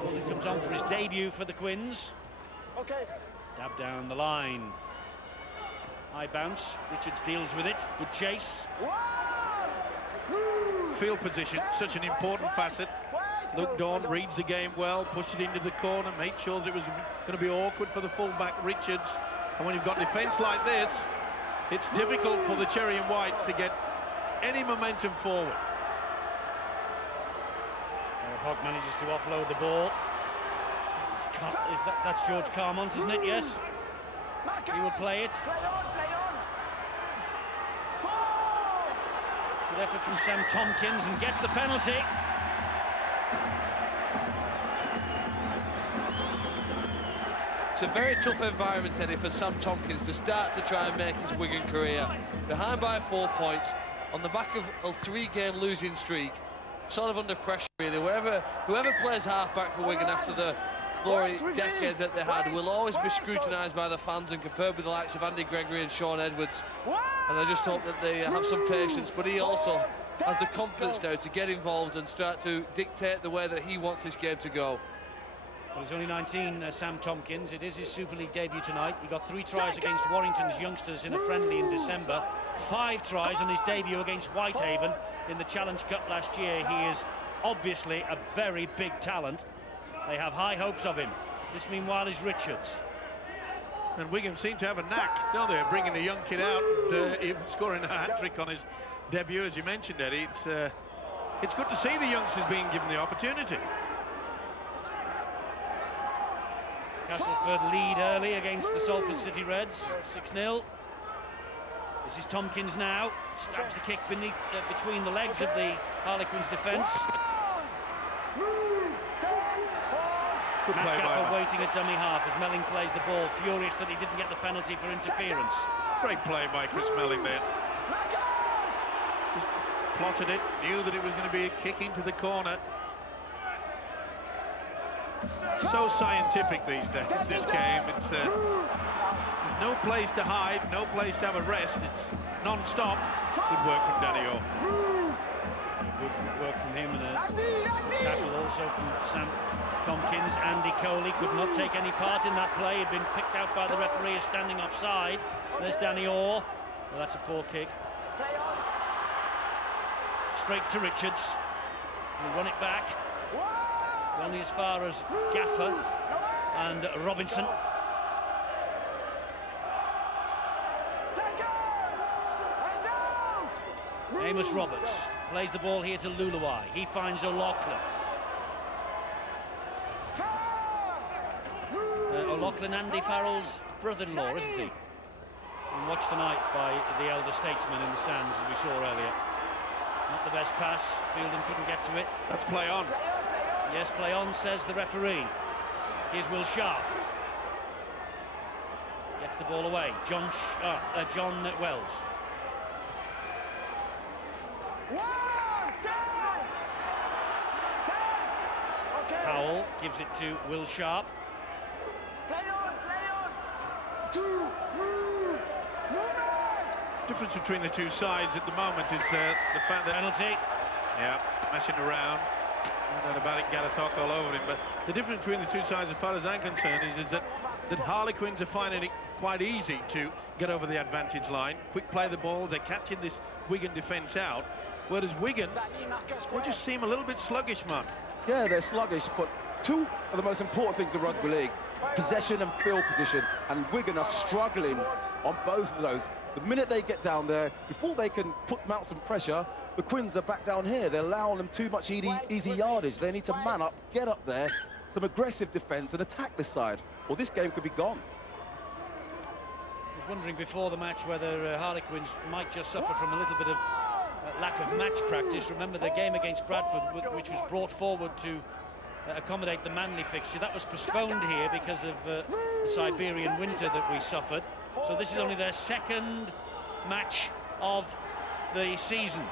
Golden comes on for his debut for the Quins. Dab down the line. High bounce. Richards deals with it. Good chase. Field position, such an important facet. Luke Dawn reads the game well, pushed it into the corner, made sure that it was going to be awkward for the fullback Richards. And when you've got defence like this, it's difficult for the Cherry and Whites to get any momentum forward. Hogg manages to offload the ball. That's George Carmont, isn't it? Yes. He will play it. Good effort from Sam Tompkins, and gets the penalty. It's a very tough environment, Eddie, for Sam Tompkins to start to try and make his Wigan career. Behind by 4 points, on the back of a 3-game losing streak, sort of under pressure, really. Whoever plays half-back for Wigan after the glory decade that they had will always be scrutinised by the fans and compared with the likes of Andy Gregory and Sean Edwards. And I just hope that they have some patience, but he also has the confidence now to get involved and start to dictate the way that he wants this game to go. Well, he's only 19, Sam Tompkins. It is his Super League debut tonight. He got 3 tries against Warrington's youngsters in a friendly in December. 5 tries on his debut against Whitehaven in the Challenge Cup last year. He is obviously a very big talent. They have high hopes of him. This, meanwhile, is Richards. And Wigan seem to have a knack, don't they, bringing a young kid out and even scoring a hat-trick on his debut, as you mentioned, Eddie. It's good to see the youngsters being given the opportunity. Castleford lead early against the Salford City Reds, 6-0. This is Tompkins now, stabs the kick between the legs of the Harlequins defence. Matt Gaffer waiting at dummy half as Melling plays the ball, furious that he didn't get the penalty for interference. Great play by Chris Melling there. Just plotted it, knew that it was going to be a kick into the corner. So scientific these days, this game. There's no place to hide, no place to have a rest. It's non-stop. Good work from Danny Orr. Good work from him, and a tackle also from Sam Tompkins. Andy Coley could not take any part in that play. He'd been picked out by the referee as standing offside. There's Danny Orr. Well, that's a poor kick. Straight to Richards. He'll run it back. Only as far as Gaffer and Robinson. Amos Roberts plays the ball here to Luluai. He finds O'Loughlin. O'Loughlin, Andy Farrell's brother-in-law, isn't he? And watched tonight by the elder statesman in the stands, as we saw earlier. Not the best pass. Fielding couldn't get to it. Let's play on. Yes, play on, says the referee. Here's Will Sharp. Gets the ball away. John Wells. Powell gives it to Will Sharp. Difference between the two sides at the moment is the fact that... Penalty. Yeah, messing around. No doubt about it, Gareth all over him. But the difference between the two sides, as far as I'm concerned, is that Harlequins are finding it quite easy to get over the advantage line. Quick play the ball, they're catching this Wigan defence out. Whereas Wigan, they just seem a little bit sluggish, man. Yeah, they're sluggish, but two of the most important things in rugby league, possession and field position, and Wigan are struggling on both of those. The minute they get down there, before they can mount some pressure, the Quins are back down here. They're allowing them too much easy yardage. They need to man up, get up there, some aggressive defence and attack this side, or this game could be gone. I was wondering before the match whether Harlequins might just suffer from a little bit of lack of match practice. Remember the game against Bradford, which was brought forward to accommodate the Manly fixture. That was postponed here because of the Siberian winter that we suffered. So this is only their second match of the season.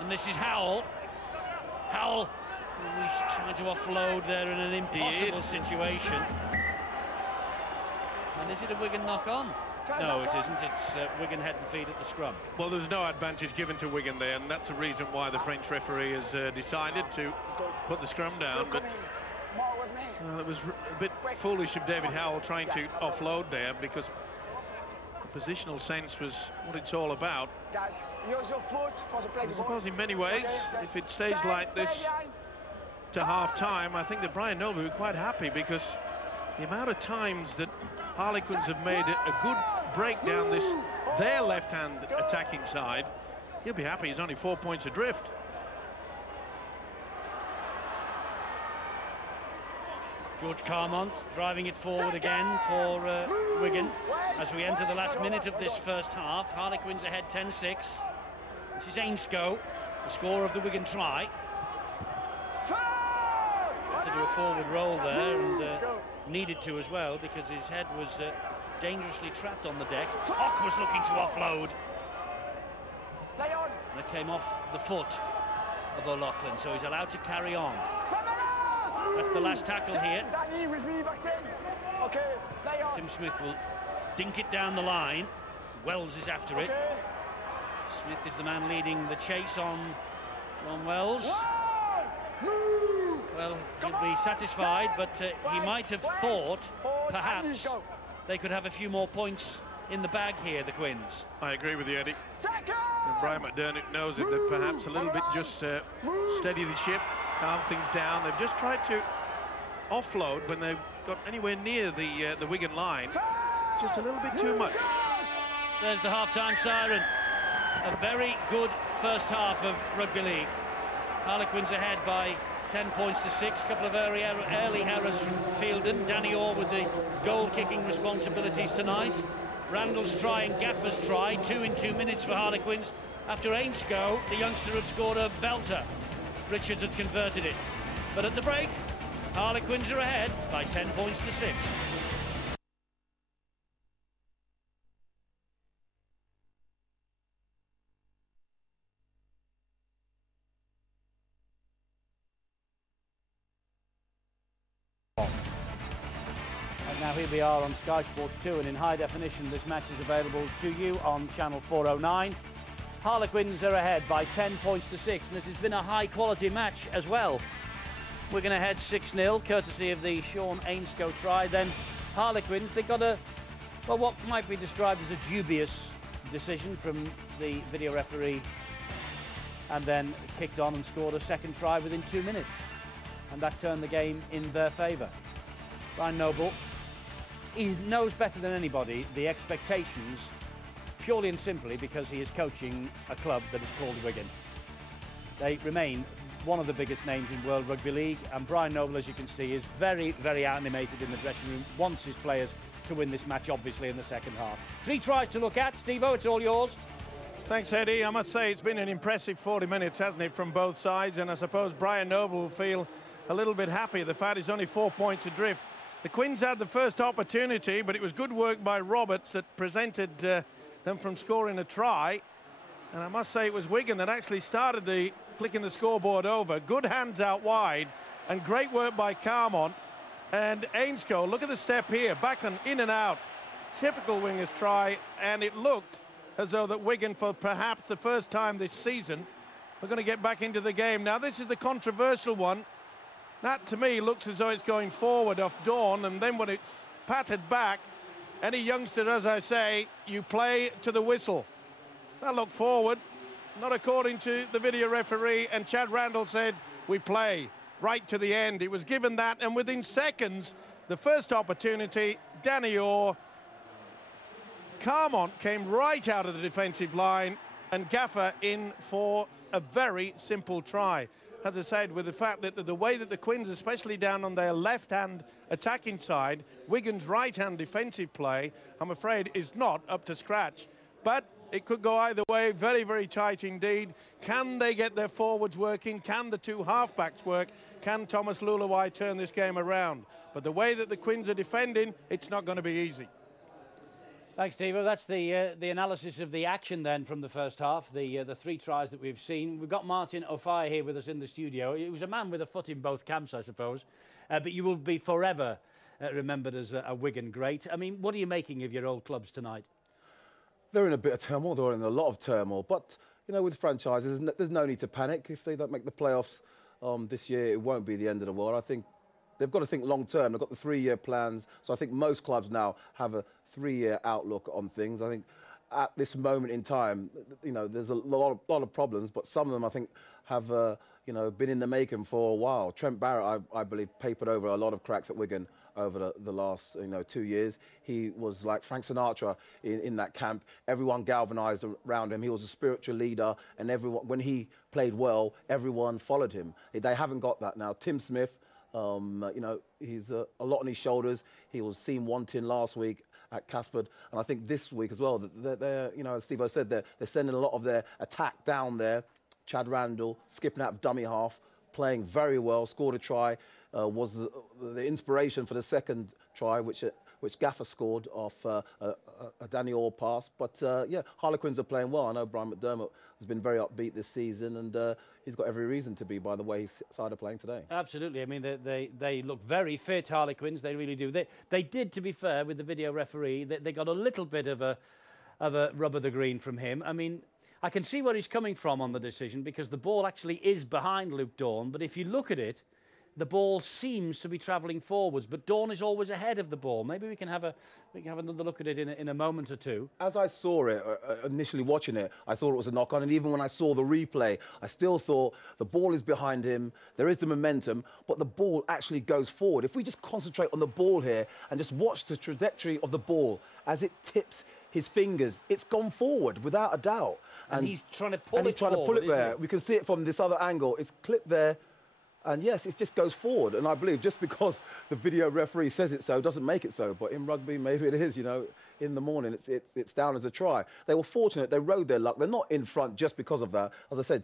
And this is Howell. Howell, he's trying to offload there in an impossible situation. And is it a Wigan knock-on? No, it isn't. It's Wigan head and feet at the scrum. Well, there's no advantage given to Wigan there, and that's the reason why the French referee has decided to put the scrum down. But it was a bit foolish of David Howell trying to offload there, because the positional sense was what it's all about. I suppose in many ways, if it stays like this to half-time, I think that Brian Noble will be quite happy, because the amount of times that Harlequins have made a good break down their left-hand attacking side, he'll be happy. He's only 4 points adrift. George Carmont driving it forward again for Wigan as we enter the last minute of this first half. Harlequins ahead 10-6. This is Ainscough, the scorer of the Wigan try. had to do a forward roll there, and needed to as well, because his head was dangerously trapped on the deck. Hock was looking to offload. And it came off the foot of O'Loughlin, so he's allowed to carry on. That's the last tackle here. Tim Smith will dink it down the line. Wells is after it. Smith is the man leading the chase on John Wells. Well, he'll be satisfied, but he might have thought perhaps they could have a few more points in the bag here, the Quins. I agree with you, Eddie. And Brian McDermott knows it, that perhaps a little bit just steady the ship, calm things down. They've just tried to offload when they've got anywhere near the Wigan line. Just a little bit too much. There's the half-time siren. A very good first half of rugby league. Harlequins ahead by 10 points to 6. A couple of early errors from Fielden. Danny Orr with the goal-kicking responsibilities tonight. Randall's try and Gaffer's try, 2 in 2 minutes for Harlequins. After Ainscough, the youngster had scored a belter. Richards had converted it. But at the break, Harlequins are ahead by 10 points to 6. Now here we are on Sky Sports 2, and in high definition this match is available to you on channel 409. Harlequins are ahead by 10 points to 6, and it has been a high quality match as well. We're going to head 6-0 courtesy of the Sean Ainscough try. Then Harlequins, they got a, well, what might be described as a dubious decision from the video referee, and then kicked on and scored a second try within 2 minutes, and that turned the game in their favour. Brian Noble, he knows better than anybody the expectations, purely and simply because he is coaching a club that is called Wigan. They remain one of the biggest names in World Rugby League, and Brian Noble, as you can see, is very, very animated in the dressing room, wants his players to win this match, obviously, in the second half. 3 tries to look at. Steve-O, it's all yours. Thanks, Eddie. I must say it's been an impressive 40 minutes, hasn't it, from both sides, and I suppose Brian Noble will feel a little bit happy. The fact is only 4 points adrift. The Quins had the first opportunity, but it was good work by Roberts that prevented them from scoring a try. And I must say it was Wigan that actually started flicking the scoreboard over. Good hands out wide, and great work by Carmont. And Ainscough, look at the step here, back and in and out. Typical wingers try, and it looked as though that Wigan, for perhaps the first time this season, are going to get back into the game. Now, this is the controversial one. That, to me, looks as though it's going forward off Dawn, and then when it's patted back, any youngster, as I say, you play to the whistle. That looked forward, not according to the video referee, and Chad Randall said, we play right to the end. It was given that, and within seconds, the first opportunity, Danny Orr, Carmont came right out of the defensive line, and Gaffer in for a very simple try. As I said, with the fact that the way that the Quins, especially down on their left-hand attacking side, Wigan's right-hand defensive play, I'm afraid, is not up to scratch. But it could go either way, very, very tight indeed. Can they get their forwards working? Can the 2 halfbacks work? Can Thomas Lulawai turn this game around? But the way that the Quins are defending, it's not going to be easy. Thanks, Steve. That's the analysis of the action then from the first half, the 3 tries that we've seen. We've got Martin O'Fire here with us in the studio. He was a man with a foot in both camps, I suppose, but you will be forever remembered as a Wigan great. I mean, what are you making of your old clubs tonight? They're in a bit of turmoil. They're in a lot of turmoil. But, you know, with franchises, there's no need to panic. If they don't make the playoffs this year, it won't be the end of the world. I think they've got to think long term. They've got the 3-year plans. So I think most clubs now have a 3-year outlook on things. I think at this moment in time, you know, there's a lot of problems, but some of them I think have, you know, been in the making for a while. Trent Barrett, I believe, papered over a lot of cracks at Wigan over the last, you know, 2 years. He was like Frank Sinatra in that camp. Everyone galvanised around him. He was a spiritual leader, and everyone, when he played well, everyone followed him. They haven't got that now. Tim Smith, you know, he's a lot on his shoulders. He was seen wanting last week at Casford, and I think this week as well, they're you know, as Steve-O said, they're sending a lot of their attack down there. Chad Randall skipping out of dummy half, playing very well, scored a try. was the inspiration for the second try, which Gaffer scored off a Danny Orr pass. But yeah, Harlequins are playing well. I know Brian McDermott has been very upbeat this season, and he's got every reason to be by the way his side are playing today. Absolutely. I mean, they look very fit, Harlequins. They really do. They did, to be fair, with the video referee, they got a little bit of a rub of the green from him. I mean, I can see where he's coming from on the decision, because the ball actually is behind Luke Dawn. But if you look at it, the ball seems to be travelling forwards, but Dawn is always ahead of the ball. Maybe we can have another look at it in a moment or two. As I saw it, initially watching it, I thought it was a knock-on, and even when I saw the replay, I still thought the ball is behind him, there is the momentum, but the ball actually goes forward. If we just concentrate on the ball here and just watch the trajectory of the ball as it tips his fingers, it's gone forward without a doubt. And he's trying to pull it forward, there. We can see it from this other angle. It's clipped there. And yes, it just goes forward. And I believe just because the video referee says it so doesn't make it so. But in rugby, maybe it is, you know. In the morning, it's down as a try. They were fortunate. They rode their luck. They're not in front just because of that. As I said,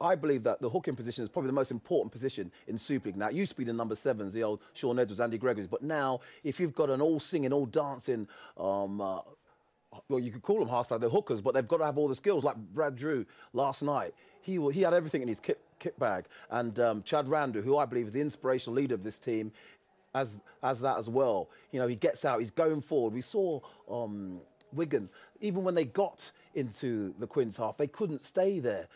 I believe that the hooking position is probably the most important position in Super League. Now, it used to be the number 7s, the old Sean Edwards, Andy Gregory's. But now, if you've got an all-singing, all-dancing, well, you could call them half-back, they're hookers, but they've got to have all the skills. Like Brad Drew last night. He had everything in his kit bag. And Chad Randu, who I believe is the inspirational leader of this team, as that as well. You know, he gets out, he's going forward. We saw Wigan, even when they got into the Quins half, they couldn't stay there.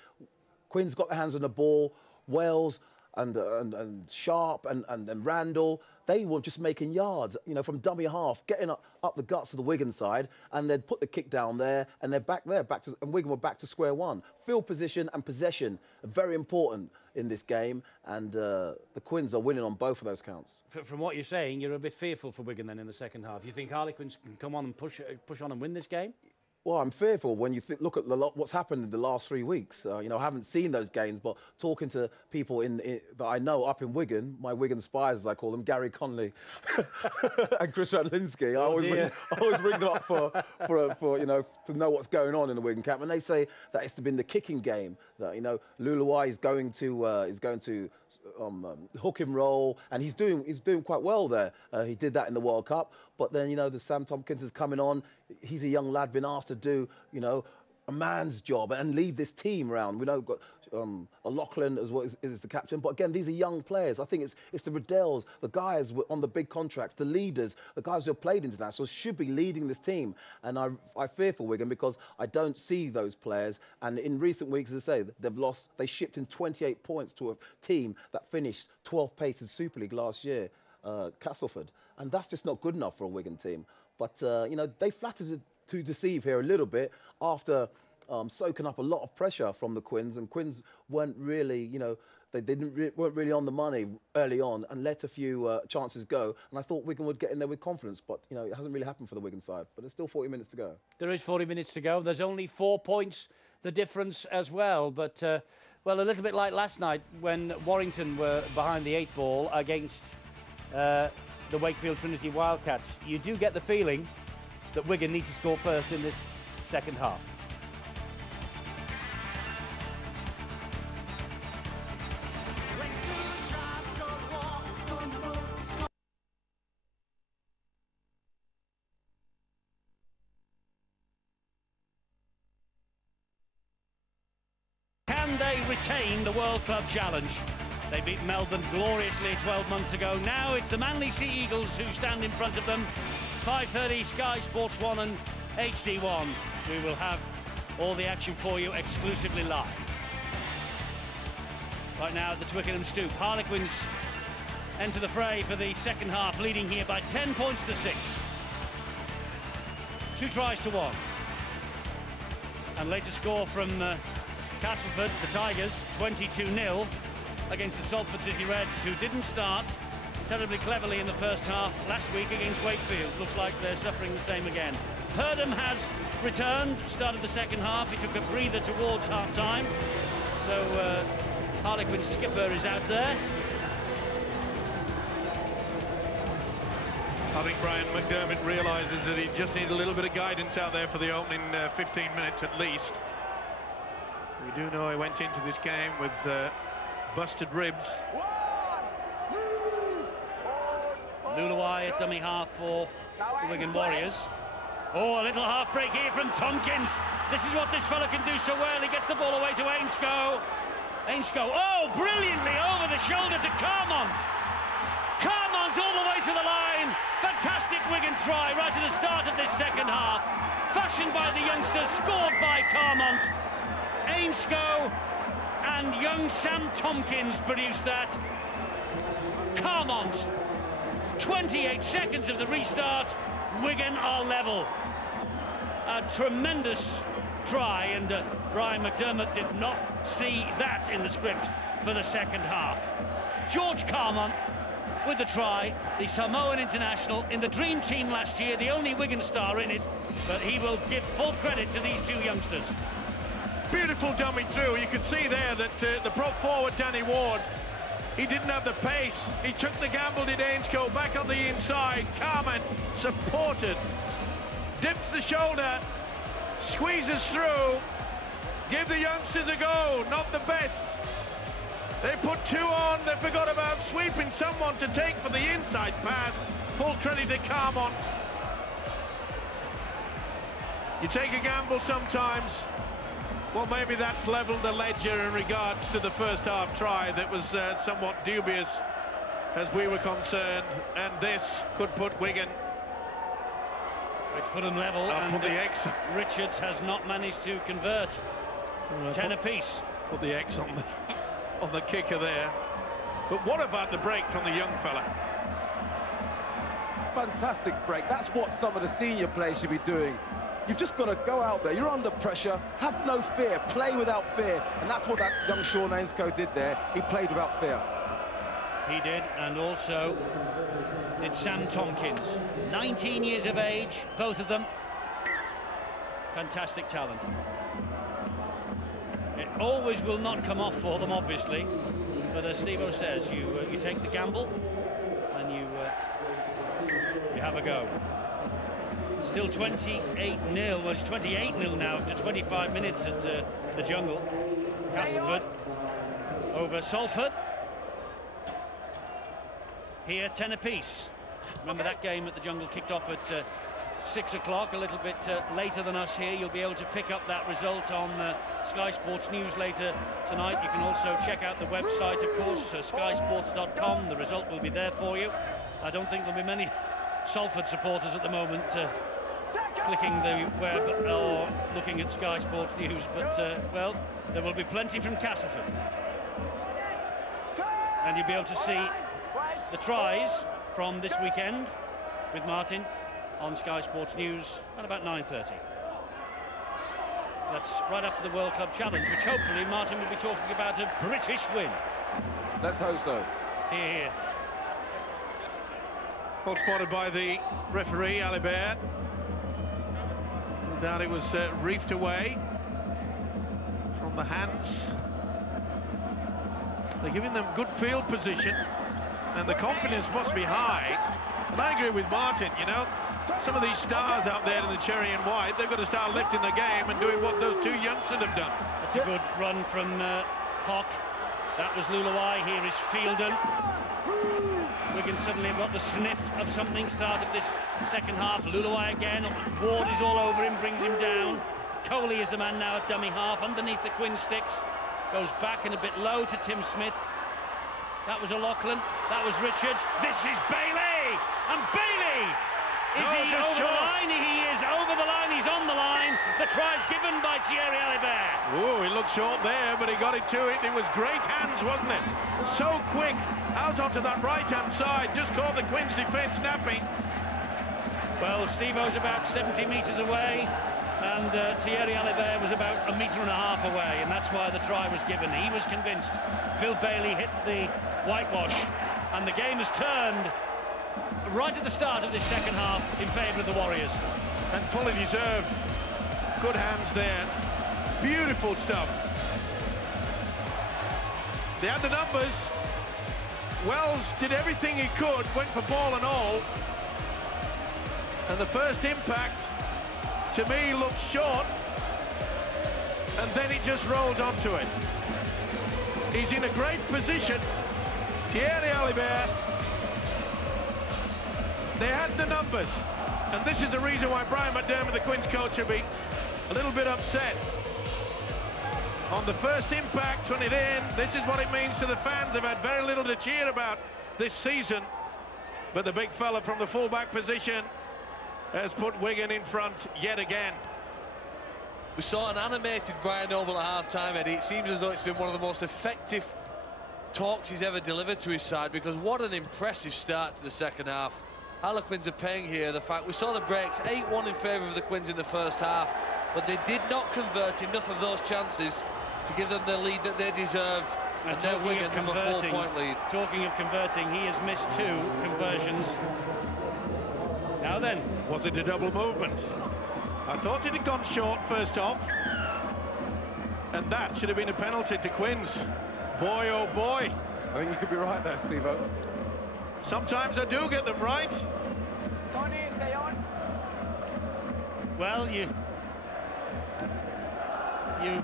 Quins got their hands on the ball. Wales and Sharp and Randall, they were just making yards, you know, from dummy half, getting up the guts of the Wigan side, and they'd put the kick down there, and they're back there, and Wigan were back to square one. Field position and possession are very important in this game, and the Quins are winning on both of those counts. From what you're saying, you're a bit fearful for Wigan then in the second half. You think Harlequins can come on and push on and win this game? Well, I'm fearful when you look at what's happened in the last 3 weeks. You know, I haven't seen those games, but talking to people that I know up in Wigan, my Wigan spies, as I call them, Gary Conley and Chris Radlinski, I always ring them up for you know, to know what's going on in the Wigan camp, and they say that it's been the kicking game. That, you know, Luluai is going to hook and roll, and he's doing quite well there. He did that in the World Cup. But then, you know, the Sam Tompkins is coming on. He's a young lad, been asked to do, you know, a man's job and lead this team around. We know we've got Lachlan as well is the captain. But again, these are young players. I think it's the Riddells, the guys on the big contracts, the leaders, the guys who have played international should be leading this team. And I fear for Wigan because I don't see those players. And in recent weeks, as I say, they shipped in 28 points to a team that finished 12th place in Super League last year, Castleford. And that's just not good enough for a Wigan team. But, you know, they flattered to deceive here a little bit after soaking up a lot of pressure from the Quins. And Quins weren't really, you know, weren't really on the money early on and let a few chances go. And I thought Wigan would get in there with confidence. But, you know, it hasn't really happened for the Wigan side. But there's still 40 minutes to go. There is 40 minutes to go. There's only 4 points, the difference as well. But, well, a little bit like last night when Warrington were behind the 8 ball against the Wakefield Trinity Wildcats. You do get the feeling that Wigan need to score first in this second half. Can they retain the World Club Challenge? They beat Melbourne gloriously 12 months ago. Now it's the Manly Sea Eagles who stand in front of them. 5:30, Sky Sports 1 and HD1. We will have all the action for you exclusively live. Right now at the Twickenham Stoop, Harlequins enter the fray for the second half, leading here by 10 points to 6. 2 tries to 1. And later score from Castleford, the Tigers, 22-0. Against the Salford City Reds, who didn't start terribly cleverly in the first half last week against Wakefield. Looks like they're suffering the same again. Purdham has returned, started the second half. He took a breather towards half-time. So Harlequin skipper is out there. I think Brian McDermott realises that he just needs a little bit of guidance out there for the opening 15 minutes at least. We do know he went into this game with busted ribs. Luluai at dummy half for the Wigan Warriors. Oh, a little half break here from Tompkins. This is what this fella can do so well. He gets the ball away to Ainscough. Ainscough, oh, brilliantly over the shoulder to Carmont. Carmont all the way to the line. Fantastic Wigan try right at the start of this second half. Fashioned by the youngsters, scored by Carmont. Ainscough and young Sam Tompkins produced that. Carmont, 28 seconds of the restart. Wigan are level. A tremendous try, and Brian McDermott did not see that in the script for the second half. George Carmont with the try, the Samoan international in the dream team last year, the only Wigan star in it, but he will give full credit to these two youngsters. Beautiful dummy through. You could see there that the prop forward, Danny Ward, he didn't have the pace. He took the gamble, did Ainscough, back on the inside. Carmont supported, dips the shoulder, squeezes through. Give the youngsters a go, not the best. They put two on, they forgot about sweeping someone to take for the inside pass. Full credit to Carmont. You take a gamble sometimes. Well, maybe that's levelled the ledger in regards to the first half try that was somewhat dubious as we were concerned, and this could put Wigan. It's put them level, and put the X. Richards has not managed to convert. 10 apiece. Put the X on the kicker there. But what about the break from the young fella? Fantastic break. That's what some of the senior players should be doing. You've just got to go out there. You're under pressure. Have no fear. Play without fear. And that's what that young Sean Ainscough did there. He played without fear. He did, and also did Sam Tompkins. 19 years of age, both of them. Fantastic talent. It always will not come off for them, obviously. But as Steve-O says, you take the gamble and you have a go. Still 28-0. Well, it's 28-0 now after 25 minutes at the Jungle. Castleford over Salford. Here, 10 apiece. Remember that game at the Jungle kicked off at 6 o'clock, a little bit later than us here. You'll be able to pick up that result on Sky Sports News later tonight. You can also check out the website, of course, skysports.com. The result will be there for you. I don't think there'll be many Salford supporters at the moment clicking the web or looking at Sky Sports News, but well, there will be plenty from Castleford, and you'll be able to see the tries from this weekend with Martin on Sky Sports News at about 9:30. That's right after the World Club Challenge, which hopefully Martin will be talking about a British win. Let's hope so. Here. Well spotted by the referee, Alibert. That it was reefed away from the hands. They're giving them good field position, and the confidence must be high. And I agree with Martin, you know, some of these stars out there in the cherry and white, they've got to start lifting the game and doing what those two youngsters have done. That's a good run from Hock. That was Luluai. Here is Fielden. Wigan suddenly have got the sniff of something. Start of this second half. Luluai again. Ward is all over him, brings him down. Coley is the man now at dummy half, underneath the Quinn sticks. Goes back and a bit low to Tim Smith. That was O'Loughlin. That was Richards. This is Bailey! And Bailey! Is he over the line? He is over the line. He's on the line. The try's given by Thierry Alibert. Oh, he looked short there, but he got it to it. It was great hands, wasn't it? So quick, out onto that right-hand side. Just caught the Quins' defence napping. Well, Steve-O's about 70 metres away, and Thierry Alibert was about 1.5 metres away, and that's why the try was given. He was convinced. Phil Bailey hit the whitewash, and the game has turned right at the start of this second half in favour of the Warriors. And fully deserved. Good hands there. Beautiful stuff. They had the numbers. Wells did everything he could, went for ball and all. And the first impact, to me, looked short. And then it just rolled onto it. He's in a great position. Thierry Alibert. They had the numbers. And this is the reason why Brian McDermott, the Quins coach, will be a little bit upset. On the first impact, when it in, this is what it means to the fans. They've had very little to cheer about this season. But the big fella from the full-back position has put Wigan in front yet again. We saw an animated Brian Noble at half-time, Eddie. It seems as though it's been one of the most effective talks he's ever delivered to his side, because what an impressive start to the second half. Harlequins are paying here the fact we saw the breaks, 8-1 in favour of the Quins in the first half, but they did not convert enough of those chances to give them the lead that they deserved. And now Wigan have a 4-point lead. Talking of converting, he has missed 2 conversions. Now then. Was it a double movement? I thought it had gone short first off. And that should have been a penalty to Quins. Boy, oh boy. I think you could be right there, Steve-O. Sometimes I do get them right. Tony, stay on. Well, you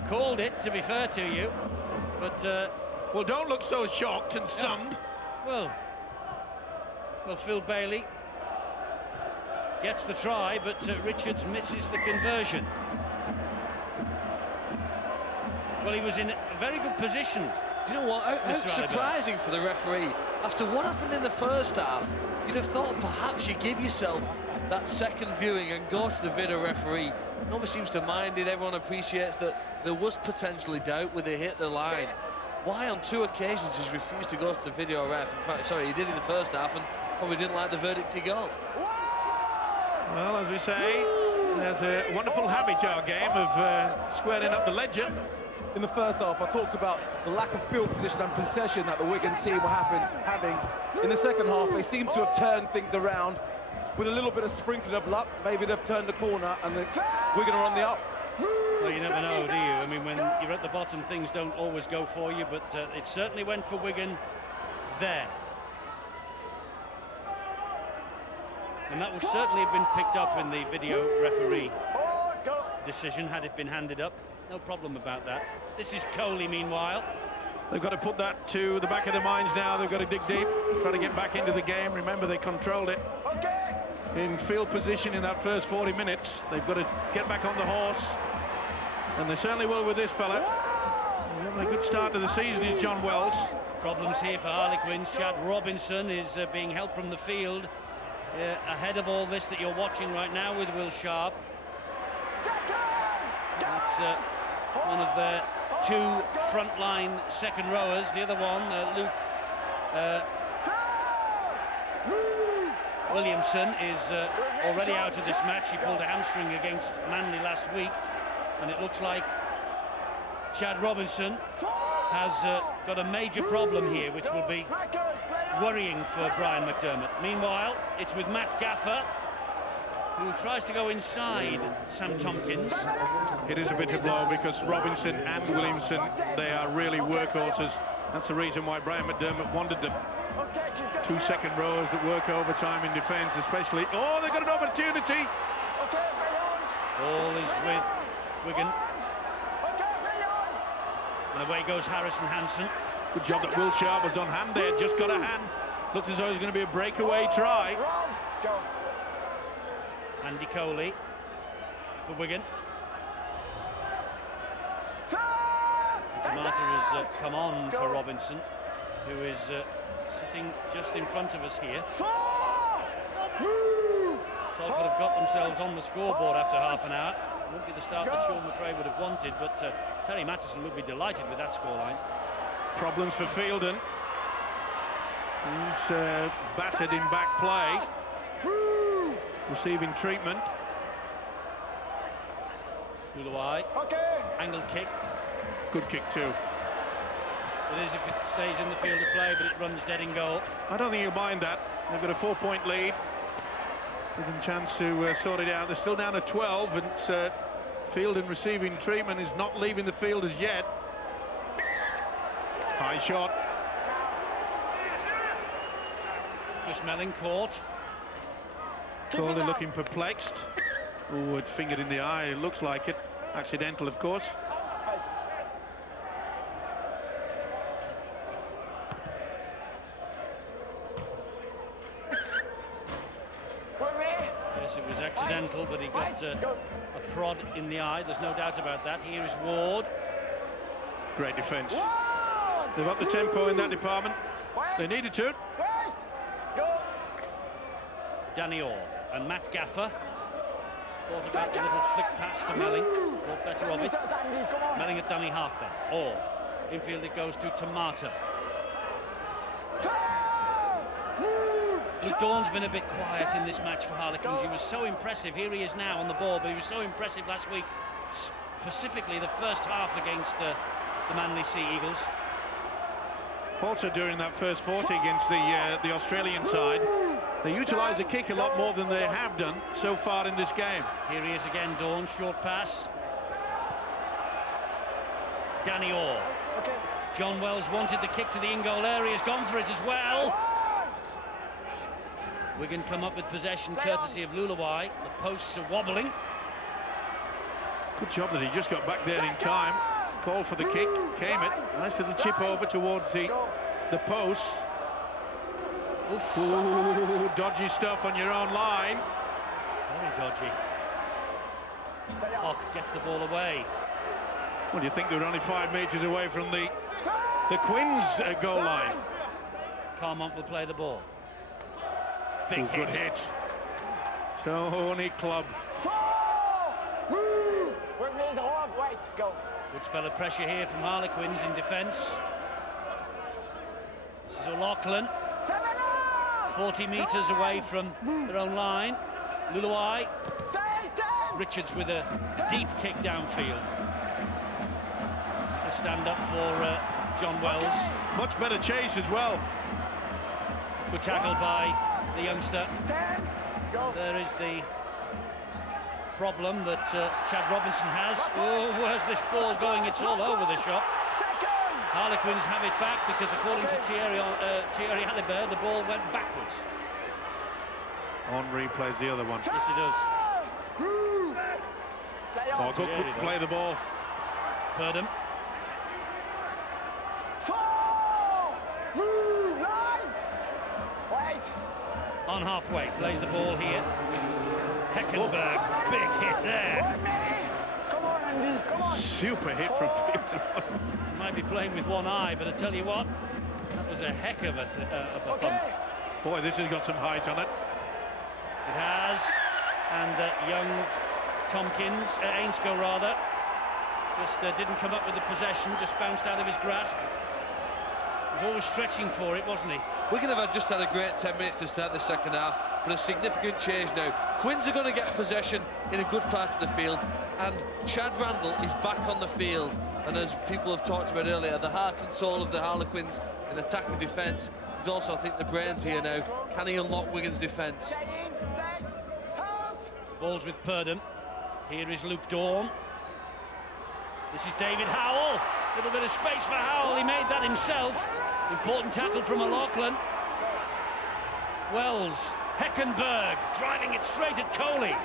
called it, to be fair to you, but well, don't look so shocked and stunned. Yeah. Well, Phil Bailey gets the try, but Richards misses the conversion. Well, he was in a very good position. Do you know what? How surprising for the referee. After what happened in the first half, you'd have thought perhaps you give yourself that second viewing and go to the video referee. Nobody seems to mind it. Everyone appreciates that there was potentially doubt where they hit the line. Why on 2 occasions he's refused to go to the video ref? In fact, sorry, he did in the first half and probably didn't like the verdict he got. Well, as we say, there's a wonderful habit, our game, of squaring up the ledger. In the first half, I talked about the lack of field position and possession that the Wigan team were having. In the second half, they seem to have turned things around. With a little bit of sprinkling of luck, maybe they've turned the corner and Wigan are on the up. Well, you never know, do you? I mean, when you're at the bottom, things don't always go for you, but it certainly went for Wigan there. And that would certainly have been picked up in the video referee decision had it been handed up. No problem about that. This is Coley, meanwhile. They've got to put that to the back of their minds now. They've got to dig deep, try to get back into the game. Remember, they controlled it in field position in that first 40 minutes. They've got to get back on the horse, and they certainly will with this fella. He's having a good start to the season, is John Wells. Problems here for Harlequins. Chad Robinson is being held from the field ahead of all this that you're watching right now with Will Sharp. That's one of their 2 frontline second rowers. The other one, Luke Williamson, is already out of this match. He pulled a hamstring against Manly last week, and it looks like Chad Robinson has got a major problem here, which will be worrying for Brian McDermott. Meanwhile, it's with Matt Gaffer, who tries to go inside Sam Tompkins. It is a bitter blow because Robinson and Williamson, they are really workhorses. That's the reason why Brian McDermott wanted them. 2 second rows that work overtime in defence, especially. Oh, they've got an opportunity. Ball is with Wigan. And away goes Harrison Hansen. Good job that Will Sharp was on hand there, just got a hand. Looked as though it was going to be a breakaway try. Andy Coley for Wigan. Tomato has come on for Robinson, who is sitting just in front of us here. Salford have got themselves on the scoreboard after half an hour. It wouldn't be the start that Sean McRae would have wanted, but Terry Mattison would be delighted with that scoreline. Problems for Fielden. He's battered in back play. Receiving treatment. Uluwai. Angle kick. Good kick too. It is if it stays in the field of play, but it runs dead in goal. I don't think you'll mind that. They've got a 4-point lead. Give them a chance to sort it out. They're still down to 12, and Fielden receiving treatment is not leaving the field as yet. High shot. Chris Melling caught. Corley looking perplexed. Oh, it's fingered in the eye. It looks like it. Accidental, of course. accidental, but he got a prod in the eye. There's no doubt about that. Here is Ward. Great defence. They've up the tempo in that department. They needed to. Danny Orr and Matt Gaffer. Thought about the little flick pass to Melling. Thought better of it. Melling at dummy half then. Orr. Infield it goes to Tomato. Dawn's been a bit quiet in this match for Harlequins. He was so impressive. Here he is now on the ball, but he was so impressive last week, specifically the first half against the Manly Sea Eagles. Also during that first 40 against the Australian side, they utilise the kick a lot more than they have done so far in this game. Here he is again, Dawn, short pass. Danny Orr. John Wells wanted the kick to the in-goal area, has gone for it as well. Wigan come up with possession courtesy of Lulawai. The posts are wobbling. Good job that he just got back there in time. Called for the kick, came it. Nice little chip over towards the posts. Ooh, dodgy stuff on your own line. Very dodgy. Hock gets the ball away. Well, do you think they were only 5 metres away from the Quins goal line? Carmont will play the ball. Big hit. Good hit. Tony Clubb. Good spell of pressure here from Harlequins in defence. This is O'Loughlin. 40 metres away from their own line. Lulawai. Richards with a deep kick downfield. A stand up for John Wells. Much better chase as well. Good tackle by the youngster. There is the problem that Chad Robinson has. Oh, where's this ball going? It's all over the shop. Harlequins have it back because, according to Thierry Halibert, the ball went backwards. Henry plays the other one. Yes, he does. Oh, good to play the ball. Purdom. On halfway, plays the ball here. Heckenberg, big hit there. Come on, Andy, come on. Super hit from field. Might be playing with one eye, but I tell you what, that was a heck of a thump. Boy, this has got some height on it. It has, and young Tompkins, Ainscough rather, just didn't come up with the possession, just bounced out of his grasp. He was always stretching for it, wasn't he? Wigan have just had a great 10 minutes to start the second half, but a significant change now. Quins are going to get possession in a good part of the field, and Chad Randall is back on the field. And as people have talked about earlier, the heart and soul of the Harlequins in attack and defence. He's also, I think, the brains here now. Can he unlock Wigan's defence? Ball's with Purdom. Here is Luke Dawn. This is David Howell. Little bit of space for Howell. He made that himself. Important tackle from O'Loughlin. Wells, Heckenberg, driving it straight at Coley.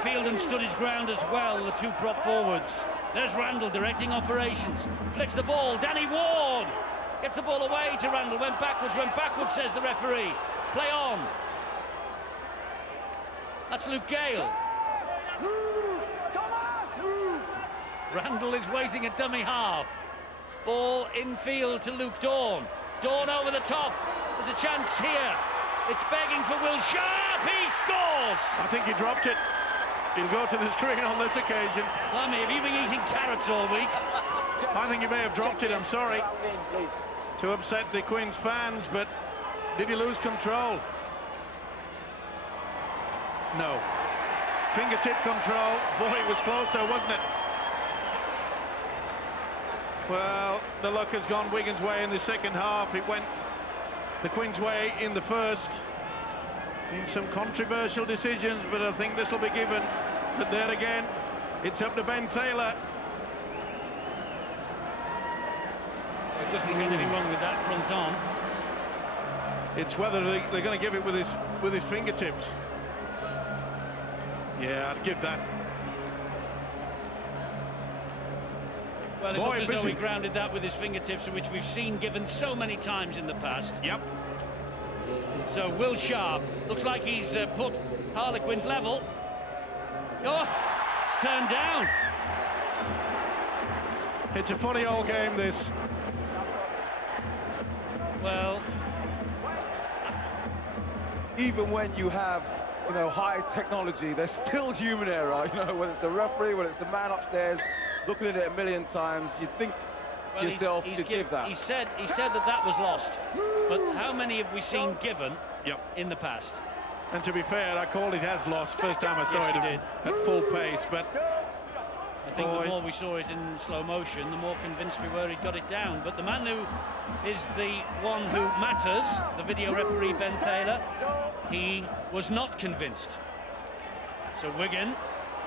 Fieldon stood his ground as well, the two prop forwards. There's Randall directing operations. Flicks the ball, Danny Ward gets the ball away to Randall. Went backwards, says the referee. Play on. That's Luke Gale. Randall is waiting at dummy half. Ball infield to Luke Dawn. Dawn over the top. There's a chance here. It's begging for Will Sharp. He scores. I think he dropped it. He'll go to the screen on this occasion. Blimey, have you been eating carrots all week? I think he may have dropped it, I'm sorry. To upset the Quins fans, but did he lose control? No. Fingertip control. Boy, it was close though, wasn't it? Well, the luck has gone Wigan's way in the second half. It went the Quins' way in the first. In some controversial decisions, but I think this will be given. But there again, it's up to Ben Thaler. There doesn't get anything wrong with that front arm. It's whether they're going to give it with his fingertips. Yeah, I'd give that. Well, it looked as though he grounded that with his fingertips, which we've seen given so many times in the past. Yep. So Will Sharp looks like he's put Harlequins level. Oh, it's turned down. It's a funny old game, this. Well, even when you have, you know, high technology, there's still human error. You know, whether it's the referee, whether it's the man upstairs, looking at it a million times, you'd think to yourself, you'd give that. He said that was lost. But how many have we seen given in the past? And to be fair, I called it as lost first time I saw it at full pace, but I think the more we saw it in slow motion, the more convinced we were he'd got it down. But the man who is the one who matters, the video referee Ben Taylor, he was not convinced. So Wigan,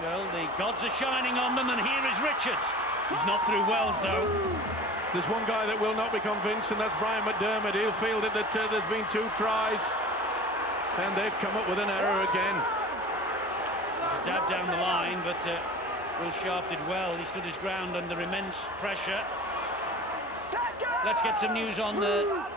well, the gods are shining on them, and here is Richards. He's not through Wells, though. There's one guy that will not be convinced, and that's Brian McDermott. He'll feel that there's been 2 tries, and they've come up with an error again. A dab down the line, but Will Sharp did well. He stood his ground under immense pressure. Let's get some news on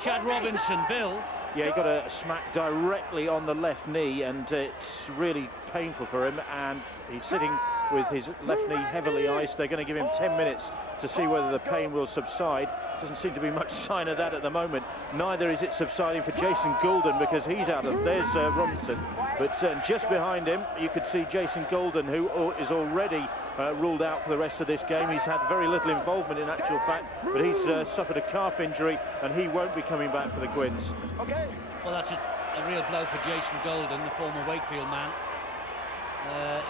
Chad Robinson. Bill? Yeah, he got a smack directly on the left knee, and it's really painful for him, and he's sitting with his left knee heavily iced. They're going to give him 10 minutes to see whether the pain will subside. Doesn't seem to be much sign of that at the moment. Neither is it subsiding for Jason Golden, because he's out of... There's Robinson, but just behind him you could see Jason Golden, who is already ruled out for the rest of this game. He's had very little involvement in actual fact, but he's suffered a calf injury, and he won't be coming back for the Quins. Well, that's a real blow for Jason Golden, the former Wakefield man,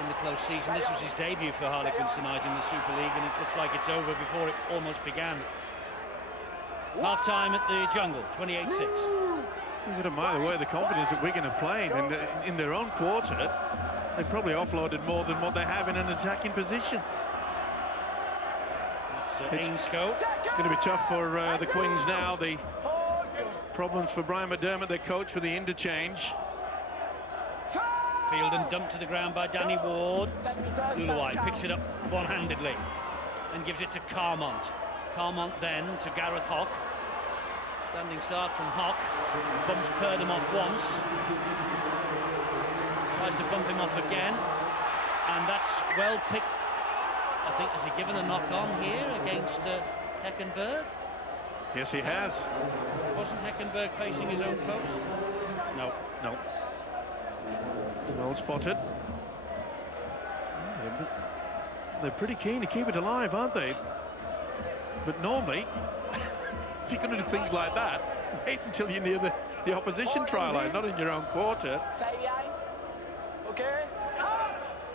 in the close season. This was his debut for Harlequins tonight in the Super League, and it looks like it's over before it almost began. Half-time at the Jungle, 28-6. You could admire the way the confidence that Wigan are playing, and in their own quarter, they probably offloaded more than what they have in an attacking position. It's Ainscough. It's going to be tough for the Quins now. The problems for Brian McDermott, their coach, with the interchange. Fielden dumped to the ground by Danny Ward. Luluai picks it up one-handedly and gives it to Carmont. Carmont then to Gareth Hock. Standing start from Hock. Bumps Purdom off once. Tries to bump him off again. And that's well picked. I think, has he given a knock on here against Heckenberg? Yes, he has. Wasn't Heckenberg facing his own post? No. No. Well spotted. They're pretty keen to keep it alive, aren't they? But normally, if you're going to do things like that, wait until you're near the opposition try line, not in your own quarter.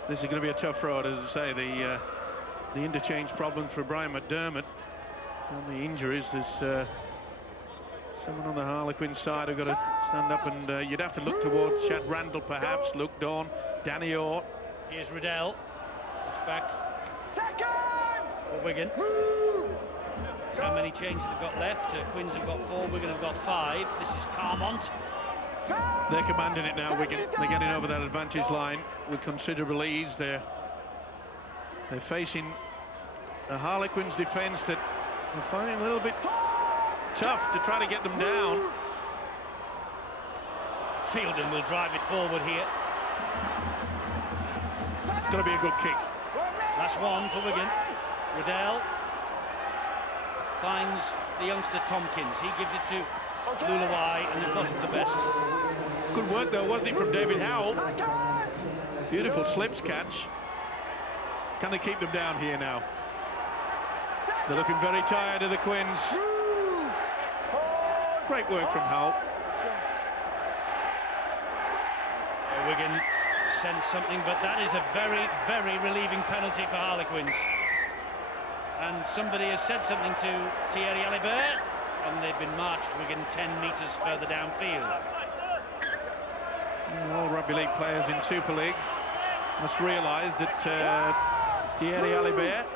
This is going to be a tough road, as I say. The interchange problems for Brian McDermott. On the injuries, there's someone on the Harlequin side who've got to stand up, and you'd have to look towards Chad Randall, perhaps, Luke Dawn, Danny Orr. Here's Riddell. He's back for Wigan. How many changes they've got left? Quins have got 4, Wigan have got 5. This is Carmont. They're commanding it now, Wigan. They're getting over that advantage line with considerable ease. They're facing the Harlequins' defence that they're finding a little bit tough to try to get them down. Fielden will drive it forward here. It's going to be a good kick. Last one for Wigan. Riddell finds the youngster Tompkins. He gives it to Luluai, and it wasn't the best. Good work, though, wasn't it, from David Howell? Beautiful slips catch. Can they keep them down here now? They're looking very tired of the Quins. Great work from Howell. Wigan sense something, but that is a very, very relieving penalty for Harlequins. And somebody has said something to Thierry Alibert, and they've been marched, Wigan, 10 metres further downfield. All rugby league players in Super League must realise that Thierry Alibert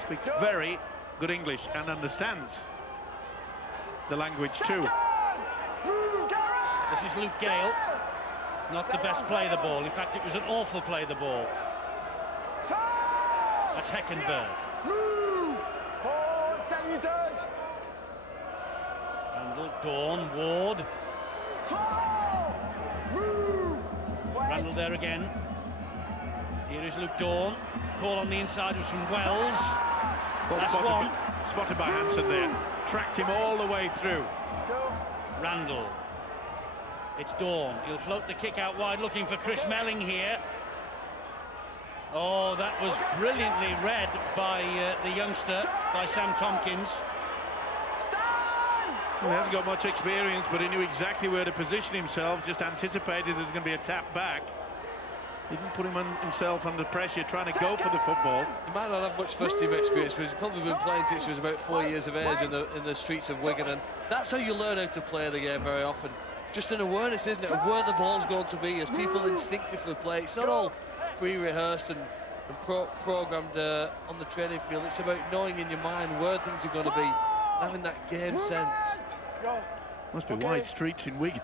speaks very good English and understands the language too. This is Luke Gale. Not the best play the ball. In fact, it was an awful play the ball. That's Heckenberg. Randall, Dawn, Ward. Randall there again. Here is Luke Dawn. Call on the inside was from Wells. Well, spotted by Hansen there. Tracked him all the way through. Randall. It's Dawn. He'll float the kick out wide, looking for Chris Melling here. Oh, that was brilliantly read by the youngster, by Sam Tompkins. He hasn't got much experience, but he knew exactly where to position himself, just anticipated there's going to be a tap back. Didn't put himself under pressure, trying to go for the football. He might not have much first-team experience, but he's probably been playing since he was about 4 years of age in the streets of Wigan, and that's how you learn how to play the game very often. Just an awareness, isn't it, of where the ball's going to be as people instinctively play. It's not all pre-rehearsed and programmed on the training field. It's about knowing in your mind where things are going to be and having that game sense. Must be wide streets in Wigan.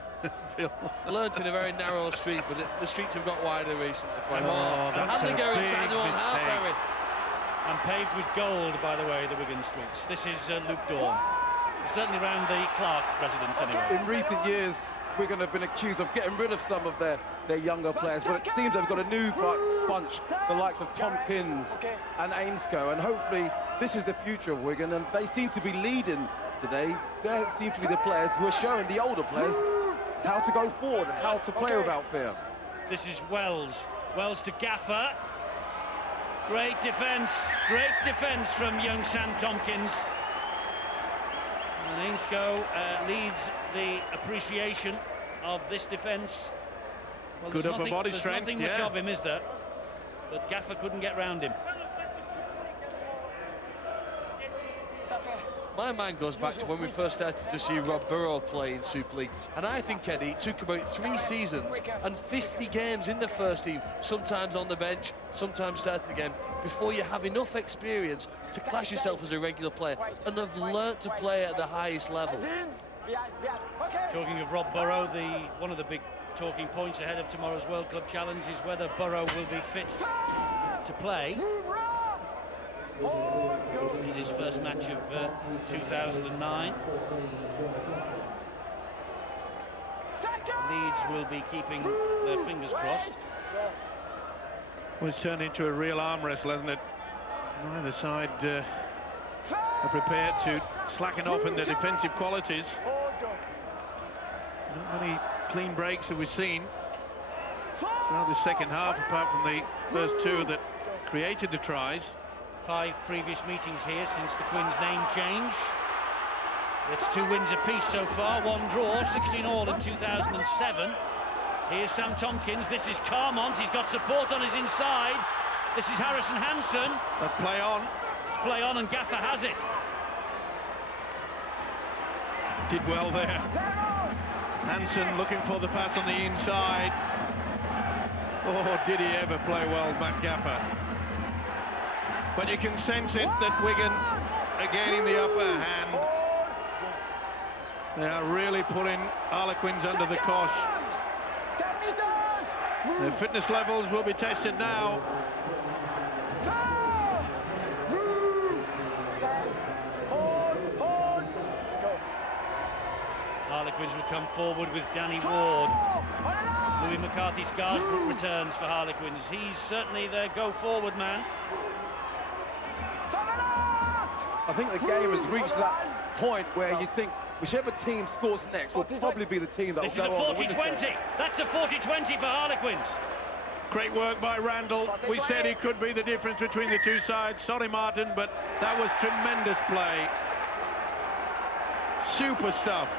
Phil. Learnt in a very narrow street, but the streets have got wider recently. That's and they go a inside big the one half, Harry. And paved with gold, by the way, the Wigan streets. This is Luke Dawn. Certainly around the Clark residence, anyway. In recent years, Wigan have been accused of getting rid of some of their younger players, but it seems they've got a new bunch, the likes of Tompkins and Ainscough, and hopefully this is the future of Wigan, and they seem to be leading today. They seem to be the players who are showing the older players how to go forward, how to play without fear. This is Wells. Wells to Gaffer. Great defence from young Sam Tompkins. And Ainscough leads the appreciation of this defence. Well, good upper body strength. There's nothing much of him, is there? But Gaffer couldn't get round him. My mind goes back to when we first started to see Rob Burrow play in Super League, and I think, Eddie, it took about 3 seasons and 50 games in the first team, sometimes on the bench, sometimes starting the game, before you have enough experience to class yourself as a regular player and have learnt to play at the highest level. Talking of Rob Burrow, one of the big talking points ahead of tomorrow's World Club Challenge is whether Burrow will be fit to play in his first match of 2009. Leeds will be keeping their fingers crossed. Well, it's turned into a real arm wrestle, hasn't it? Neither side are prepared to slacken off in their defensive qualities. Not many clean breaks have we seen throughout the second half, apart from the first 2 that created the tries. 5 previous meetings here since the Quins' name change. It's 2 wins apiece so far, 1 draw, 16 all in 2007. Here's Sam Tompkins, this is Carmont, he's got support on his inside. This is Harrison Hansen. Let's play on. Let's play on, and Gaffer has it. Did well there. Hansen looking for the pass on the inside. Oh, did he ever play well, Matt Gaffer. But you can sense it that Wigan are gaining the upper hand. They are really putting Harlequins under the cosh. Their fitness levels will be tested now. Harlequins will come forward with Danny Ward. Louis McCarthy-Scarsbrook returns for Harlequins. He's certainly their go-forward man. I think the game has reached that point where you think whichever team scores next will probably be the team that will go on. This is a 40-20. That's a 40-20 for Harlequins. Great work by Randall. We said he could be the difference between the 2 sides. Sorry, Martin, but that was tremendous play. Super stuff.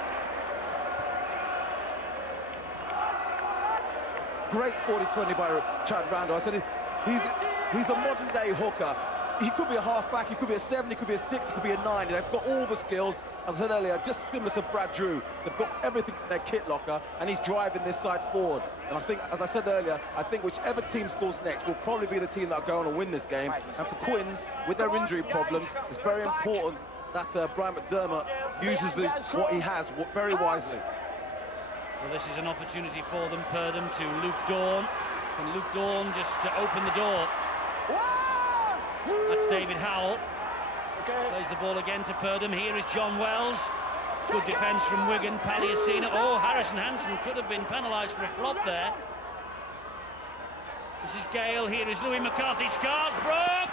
Great 40-20 by Chad Randall. I said he's a modern-day hooker. He could be a half-back, he could be a 7, he could be a 6, he could be a 9. They've got all the skills, as I said earlier, just similar to Brad Drew. They've got everything in their kit locker, and he's driving this side forward. And I think, as I said earlier, I think whichever team scores next will probably be the team that will go on and win this game. And for Quins, with their injury problems, it's very important that Brian McDermott uses what he has very wisely. Well, this is an opportunity for them, Purdom to Luke Dawn. And Luke Dawn just to open the door. That's David Howell. Plays the ball again to Purdom. Here is John Wells. Good defence from Wigan. Palliasina. Oh, Harrison Hansen could have been penalised for a flop there. This is Gale, here is Louis McCarthy, Scarsbrook,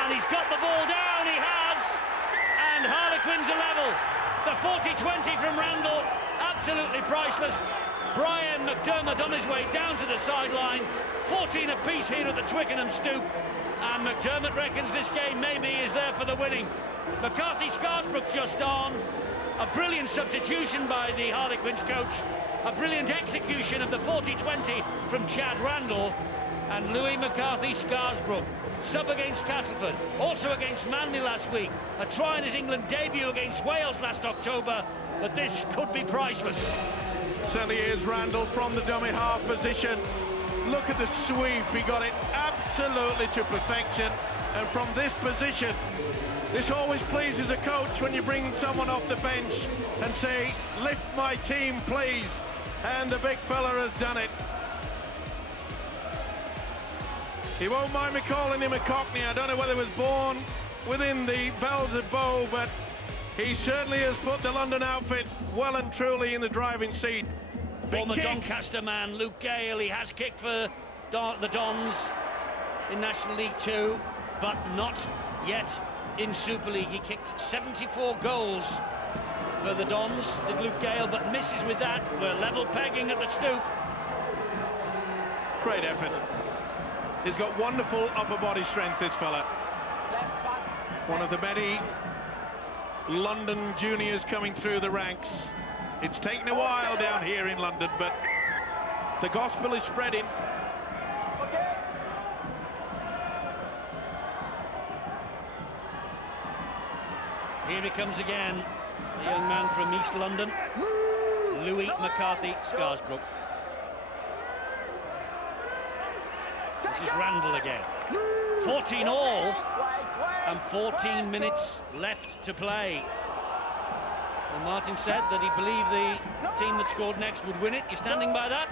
and he's got the ball down, he has, and Harlequins are level. The 40-20 from Randall, absolutely priceless. Brian McDermott on his way down to the sideline, 14 apiece here at the Twickenham stoop, and McDermott reckons this game maybe is there for the winning. McCarthy, Scarsbrook just on, a brilliant substitution by the Harlequins coach, a brilliant execution of the 40-20 from Chad Randall, and Louis McCarthy, Scarsbrook, sub against Castleford, also against Manley last week, a try in his England debut against Wales last October, but this could be priceless. Certainly is Randall from the dummy half position. Look at the sweep, he got it absolutely to perfection, and from this position, this always pleases a coach when you bring someone off the bench and say, lift my team please, and the big fella has done it. He won't mind me calling him a Cockney. I don't know whether he was born within the bells of Bow, but he certainly has put the London outfit well and truly in the driving seat. Former Doncaster man, Luke Gale, he has kicked for the Dons in National League 2, but not yet in Super League. He kicked 74 goals for the Dons, did Luke Gale, but misses with that. We're level pegging at the stoop. Great effort. He's got wonderful upper body strength, this fella. One of the many London juniors coming through the ranks. It's taken a while down here in London, but the gospel is spreading. Here he comes again, the young man from East London, Louis McCarthy, Scarsbrook. This is Randall again. 14 all, and 14 minutes left to play. Well, Martin said that he believed the team that scored next would win it. You standing by that?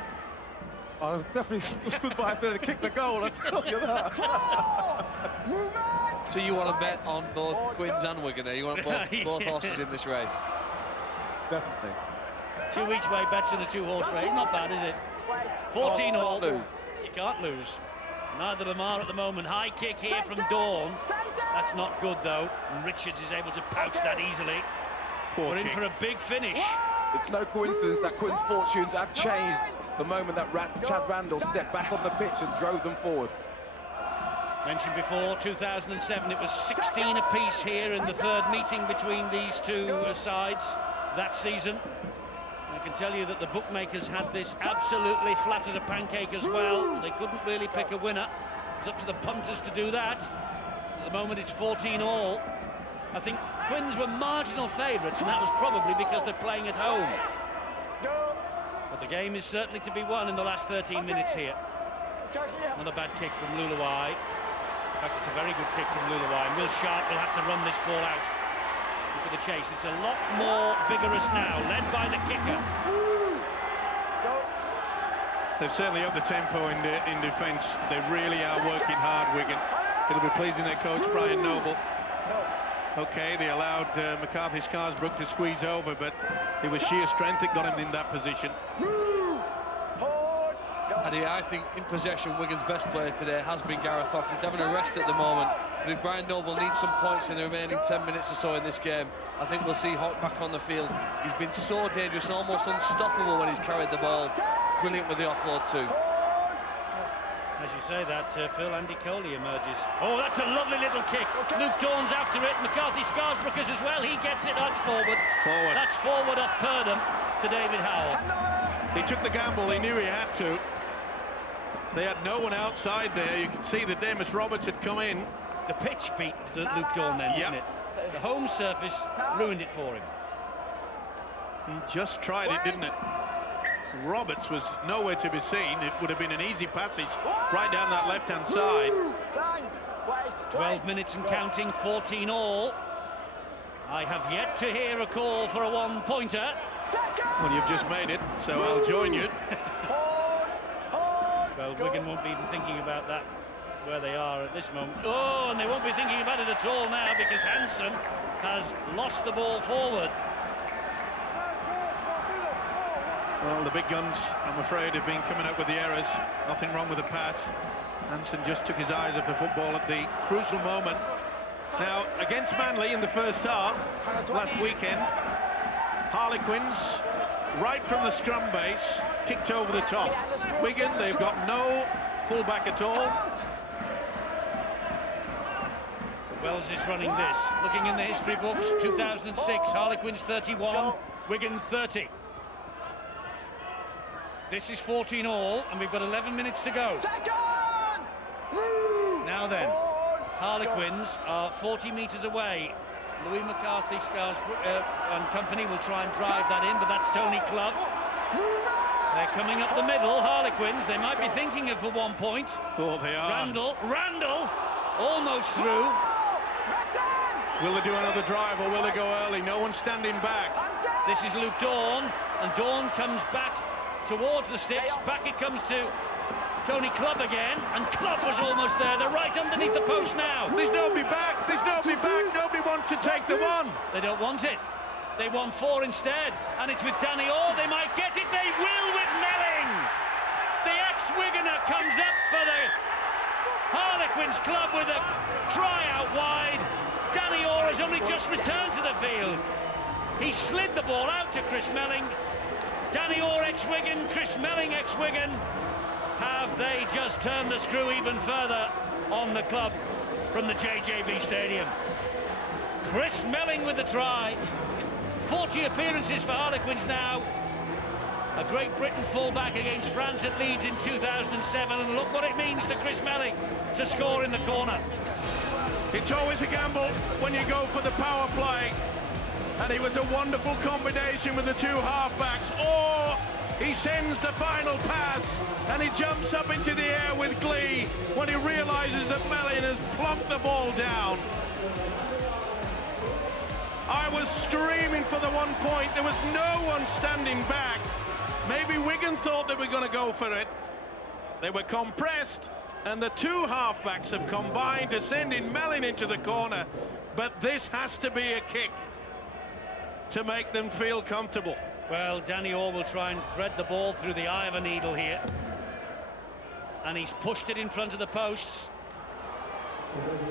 I was definitely stood by to kick the goal, I tell you that. So you want to bet on both Quins and Wigan? You want both horses in this race? Definitely. 2 each way bets in the 2-horse race. Not bad, is it? 14 all. You can't lose. Neither of them are at the moment. High kick here from Dawn. That's not good, though. And Richards is able to pouch that easily. We're in for a big finish. It's no coincidence that Quinn's fortunes have changed the moment that Chad Randall stepped back on the pitch and drove them forward. Mentioned before, 2007, it was 16 apiece here in the third meeting between these two sides that season. I can tell you that the bookmakers had this absolutely flat as a pancake as well. They couldn't really pick a winner. It was up to the punters to do that. At the moment, it's 14 all. I think Quins were marginal favourites, and that was probably because they're playing at home. But the game is certainly to be won in the last 13 minutes here. Another bad kick from Luluai. In fact, it's a very good kick from Luluai, and Will Sharp will have to run this ball out. Look at the chase. It's a lot more vigorous now, led by the kicker. They've certainly upped the tempo in defence. They really are working hard, Wigan. It'll be pleasing their coach, Brian Noble. Okay, they allowed McCarthy Scarsbrook to squeeze over, but it was sheer strength that got him in that position. And I think in possession, Wigan's best player today has been Gareth Hock. He's having a rest at the moment, but if Brian Noble needs some points in the remaining 10 minutes or so in this game, I think we'll see Hock back on the field. He's been so dangerous and almost unstoppable when he's carried the ball. Brilliant with the offload too. As you say that, Phil, Andy Coley emerges. Oh, that's a lovely little kick. Luke Dawn's after it. McCarthy Scarsbrook as well. He gets it. That's forward. That's forward off Purdham to David Howell. He took the gamble. He knew he had to. They had no one outside there. You can see that Demis Roberts had come in. The pitch beat Luke Dawn then, didn't it? The home surface ruined it for him. He just tried it, didn't it? Roberts was nowhere to be seen. It would have been an easy passage right down that left-hand side. 12 minutes and counting, 14 all. I have yet to hear a call for a one-pointer. Well, you've just made it, so I'll join you. Well, Wigan won't be even thinking about that where they are at this moment. Oh, and they won't be thinking about it at all now because Hansen has lost the ball forward. Well, the big guns, I'm afraid, have been coming up with the errors. Nothing wrong with the pass. Hansen just took his eyes off the football at the crucial moment. Now, against Manly in the first half, last weekend, Harlequins, right from the scrum base, kicked over the top. Wigan, they've got no full-back at all. Wells is running this. Looking in the history books, 2006, Harlequins 31, Wigan 30. This is 14 all, and we've got 11 minutes to go. Now then, Harlequins are 40 metres away. Louis McCarthy, and company will try and drive that in, but that's Tony Clubb. They're coming up the middle, Harlequins. They might be thinking of for 1 point. Oh, they are. Randall, almost through. Will they do another drive or will they go early? No one's standing back. This is Luke Dawn, and Dawn comes back towards the sticks. Back it comes to Tony Clubb again, and Clubb was almost there. They're right underneath the post now. There's nobody back. There's nobody back. Nobody wants to take the one. They don't want it. They want 4 instead, and it's with Danny Orr. They might get it. They will with Melling. The ex-Wiganer comes up for the Harlequins club with a try out wide. Danny Orr has only just returned to the field. He slid the ball out to Chris Melling. Danny Orr ex-Wigan, Chris Melling ex-Wigan. Have they just turned the screw even further on the club from the JJB Stadium? Chris Melling with the try. 40 appearances for Harlequins now. A Great Britain fullback against France at Leeds in 2007, and look what it means to Chris Melling to score in the corner. It's always a gamble when you go for the power play, and it was a wonderful combination with the two halfbacks. Or he sends the final pass, and he jumps up into the air with glee when he realises that Melling has plonked the ball down. I was screaming for the 1 point. There was no one standing back. Maybe Wigan thought they were going to go for it. They were compressed, and the two halfbacks have combined to send in Melling into the corner. But this has to be a kick to make them feel comfortable. Well, Danny Orr will try and thread the ball through the eye of a needle here. And he's pushed it in front of the posts.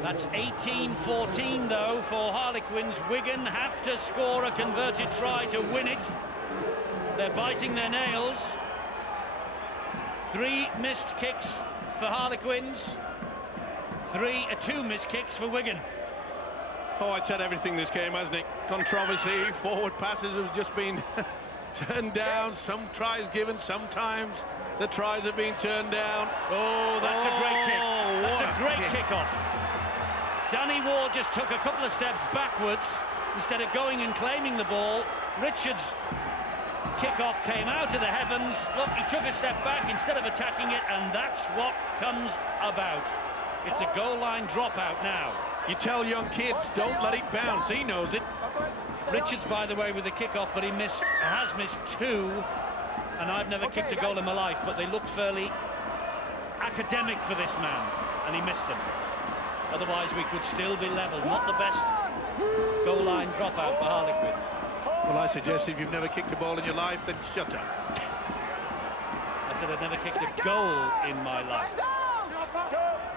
That's 18-14, though, for Harlequins. Wigan have to score a converted try to win it. They're biting their nails. 3 missed kicks for Harlequins. 2 missed kicks for Wigan. Oh, it's had everything this game, hasn't it? Controversy, forward passes have just been turned down, some tries given, sometimes the tries have been turned down. Oh, that's a great kick. That's a great kick-off. Danny Ward just took a couple of steps backwards instead of going and claiming the ball. Richards' kick-off came out of the heavens. Look, he took a step back instead of attacking it, and that's what comes about. It's a goal line dropout now. You tell young kids, don't let it bounce. He knows it. Richards, by the way, with the kick-off, but he has missed 2. And I've never kicked a goal in my life, but they looked fairly academic for this man, and he missed them. Otherwise, we could still be level. Not the best goal line dropout for Harlequins. Well, I suggest if you've never kicked a ball in your life, then shut up. I said I'd never kicked a goal in my life.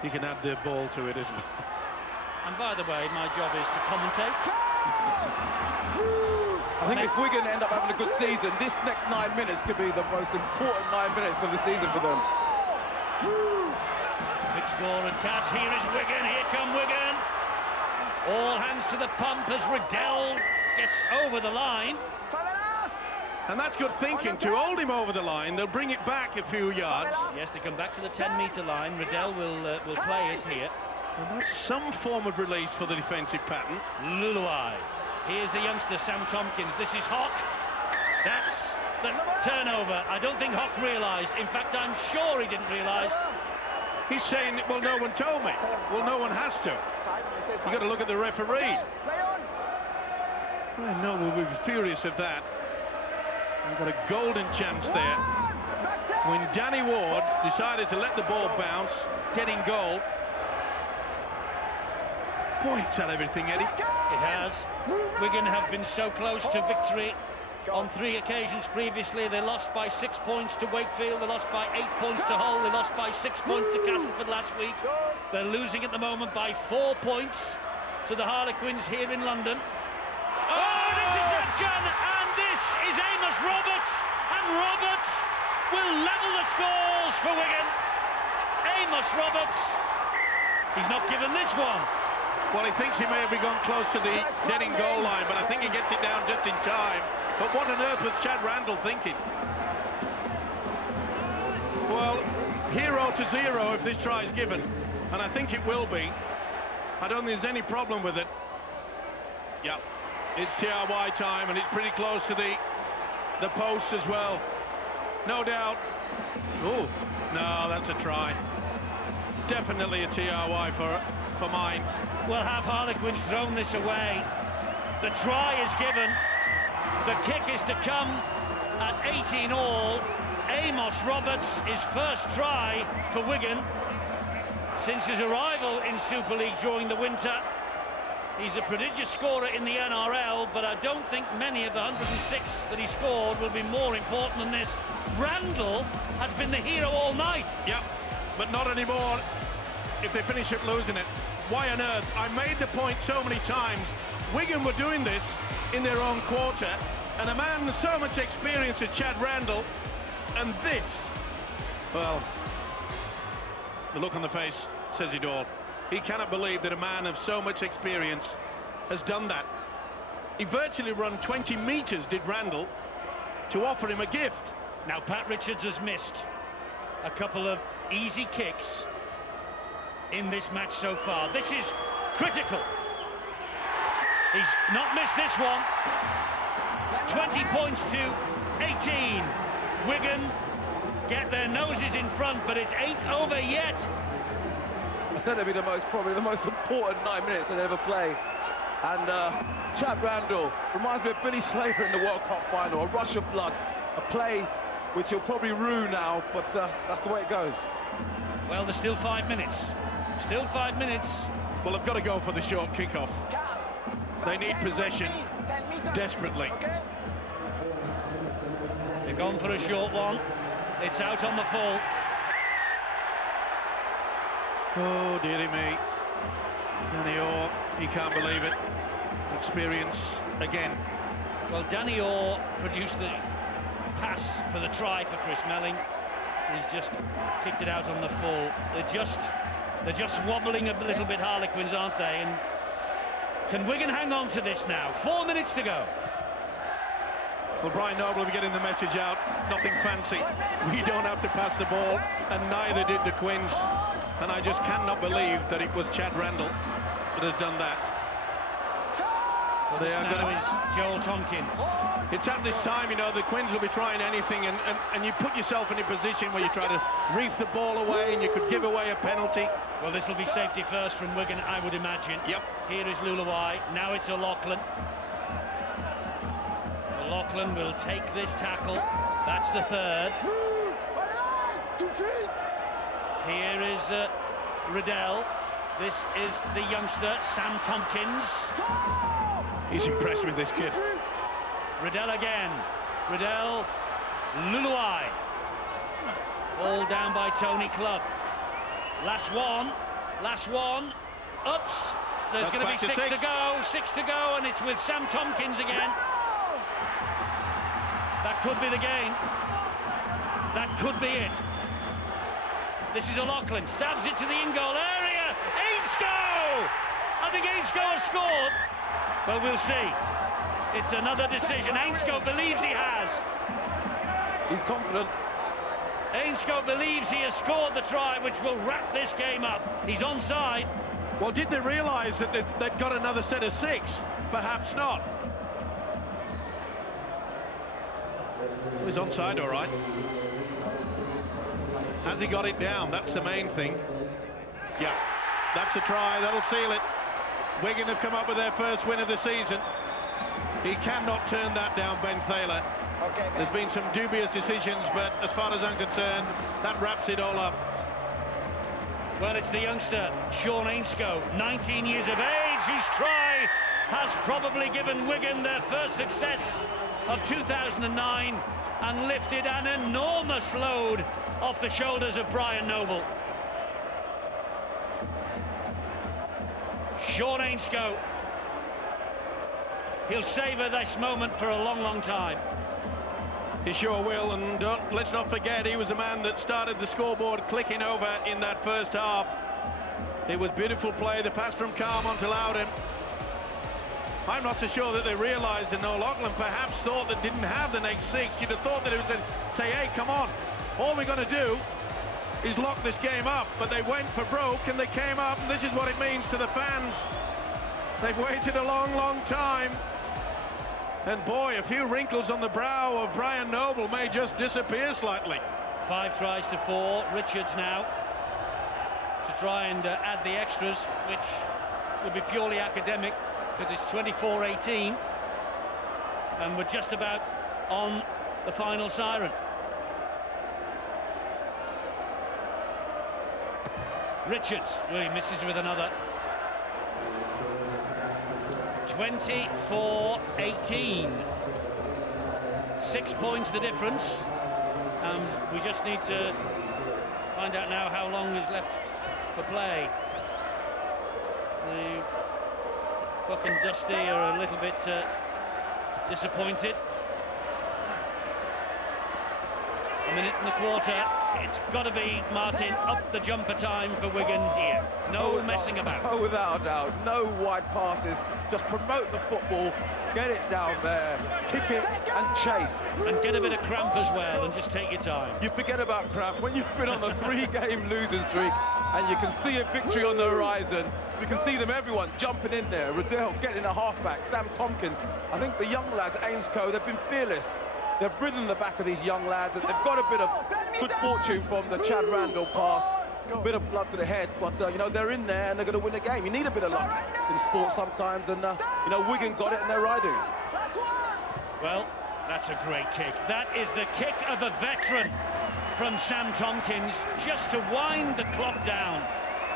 You can add the ball to it as well. And by the way, my job is to commentate. I think if Wigan end up having a good season, this next 9 minutes could be the most important 9 minutes of the season for them. Big score and Cass. Here is Wigan. Here come Wigan. All hands to the pump as Riddell gets over the line. And that's good thinking, to hold him over the line. They'll bring it back a few yards. Yes, they come back to the 10-metre line. Riddell will play it here. And that's some form of release for the defensive pattern. Luluai. Here's the youngster, Sam Tompkins. This is Hock. That's the turnover. I don't think Hock realised. In fact, I'm sure he didn't realise. He's saying, well, no one told me. Well, no one has to. You've got to look at the referee. Brian Noble will be furious of that. We've got a golden chance there. When Danny Ward decided to let the ball bounce, dead in goal. Boy, it's had everything, Eddie. It has. Wigan have been so close to victory on 3 occasions previously. They lost by 6 points to Wakefield, they lost by 8 points to Hull, they lost by 6 points to Castleford last week. They're losing at the moment by 4 points to the Harlequins here in London. Oh, an interception, and this is Amos Roberts, and Roberts will level the scores for Wigan. Amos Roberts, he's not given this one. Well, he thinks he may have gone close to the dead-in goal line, but I think he gets it down just in time. But what on earth was Chad Randall thinking? Well, 0-0 if this try is given, and I think it will be. I don't think there's any problem with it. Yeah, it's TRY time, and it's pretty close to the post as well. No doubt. Oh, no, that's a try. Definitely a TRY for mine. Well, have Harlequins thrown this away? The try is given. The kick is to come at 18 all. Amos Roberts, his first try for Wigan since his arrival in Super League during the winter. He's a prodigious scorer in the NRL, but I don't think many of the 106 that he scored will be more important than this. Randall has been the hero all night. Yep, but not anymore if they finish up losing it. Why on earth? I made the point so many times. Wigan were doing this in their own quarter, and a man with so much experience as Chad Randall, and this, well, the look on the face says it all. He cannot believe that a man of so much experience has done that. He virtually run 20 metres, did Randall, to offer him a gift. Now, Pat Richards has missed a couple of easy kicks in this match so far. This is critical. He's not missed this one. 20 points to 18. Wigan get their noses in front, but it ain't over yet. I said it'd be probably the most important 9 minutes they'd ever play. And Chad Randall reminds me of Billy Slater in the World Cup final. A rush of blood, a play which he'll probably rue now, but that's the way it goes. Well, there's still 5 minutes. Still 5 minutes. Well, they've got to go for the short kickoff. They need possession desperately. They've gone for a short one. It's out on the full. Oh, dearie me. Danny Orr, he can't believe it. Experience again. Well, Danny Orr produced the pass for the try for Chris Melling. He's just kicked it out on the full. They're just wobbling a little bit, Harlequins, aren't they? And can Wigan hang on to this now? 4 minutes to go. Well, Brian Noble will be getting the message out. Nothing fancy. We don't have to pass the ball, and neither did the Quins. And I just cannot believe that it was Chad Randall that has done that. Well, they are going to is Joel Tompkins. It's at this time, you know, the Quins will be trying anything, and you put yourself in a position where you try to reef the ball away, and you could give away a penalty. Well, this will be safety first from Wigan, I would imagine. Yep. Here is Luluai. Now it's O'Loughlin. O'Loughlin will take this tackle. That's the third. Here is Riddell. This is the youngster, Sam Tompkins. He's impressed with this kid. Riddell again. Riddell, Luluai. All down by Tony Clubb. Last one. Last one. Ups. There's going to be six to go. 6 to go, and it's with Sam Tompkins again. That could be the game. That could be it. This is O'Loughlin, stabs it to the in-goal area. Ainscough! I think Ainscough has scored. Well, we'll see. It's another decision. Ainscough believes he has. He's confident. Ainscough believes he has scored the try, which will wrap this game up. He's onside. Well, did they realise that they'd got another set of 6? Perhaps not. He's onside, all right. Has he got it down? That's the main thing. Yeah, that's a try. That'll seal it. Wigan have come up with their first win of the season. He cannot turn that down, Ben Thaler. Okay. There's been some dubious decisions, but as far as I'm concerned, that wraps it all up. Well, it's the youngster, Sean Ainscough, 19 years of age, whose try has probably given Wigan their first success of 2009 and lifted an enormous load off the shoulders of Brian Noble. Sean Ainscough, he'll savour this moment for a long, long time. He sure will, and let's not forget he was the man that started the scoreboard clicking over in that first half. It was beautiful play, the pass from Carmont allowed him. I'm not so sure that they realised that O'Loughlin perhaps thought that didn't have the next 6. You'd have thought that it was a say, hey, come on, all we're going to do is lock this game up. But they went for broke and they came up, and this is what it means to the fans. They've waited a long, long time. And boy, a few wrinkles on the brow of Brian Noble may just disappear slightly. 5 tries to 4. Richards now to try and add the extras, which would be purely academic, because it's 24-18 and we're just about on the final siren. Richards really misses with another. 24-18. 6 points the difference. We just need to find out now how long is left for play. The Buck and Dusty are a little bit disappointed. A minute and a quarter. It's got to be, Martin, up the jumper time for Wigan here. No messing about. Oh, without a doubt. No wide passes. Just promote the football, get it down there, kick it and chase. And get a bit of cramp as well, and just take your time. You forget about cramp. When you've been on a 3-game losing streak and you can see a victory on the horizon, you can see them, everyone jumping in there. Riddell getting a halfback, Sam Tompkins. I think the young lads, Ainscough, they've been fearless. They've ridden the back of these young lads, and they've got a bit of good fortune from the Chad Randall pass. A bit of blood to the head, but you know, they're in there and they're going to win the game. You need a bit of luck in sport sometimes, and you know, Wigan got it and they're riding. Well, that's a great kick. That is the kick of a veteran from Sam Tompkins, just to wind the clock down.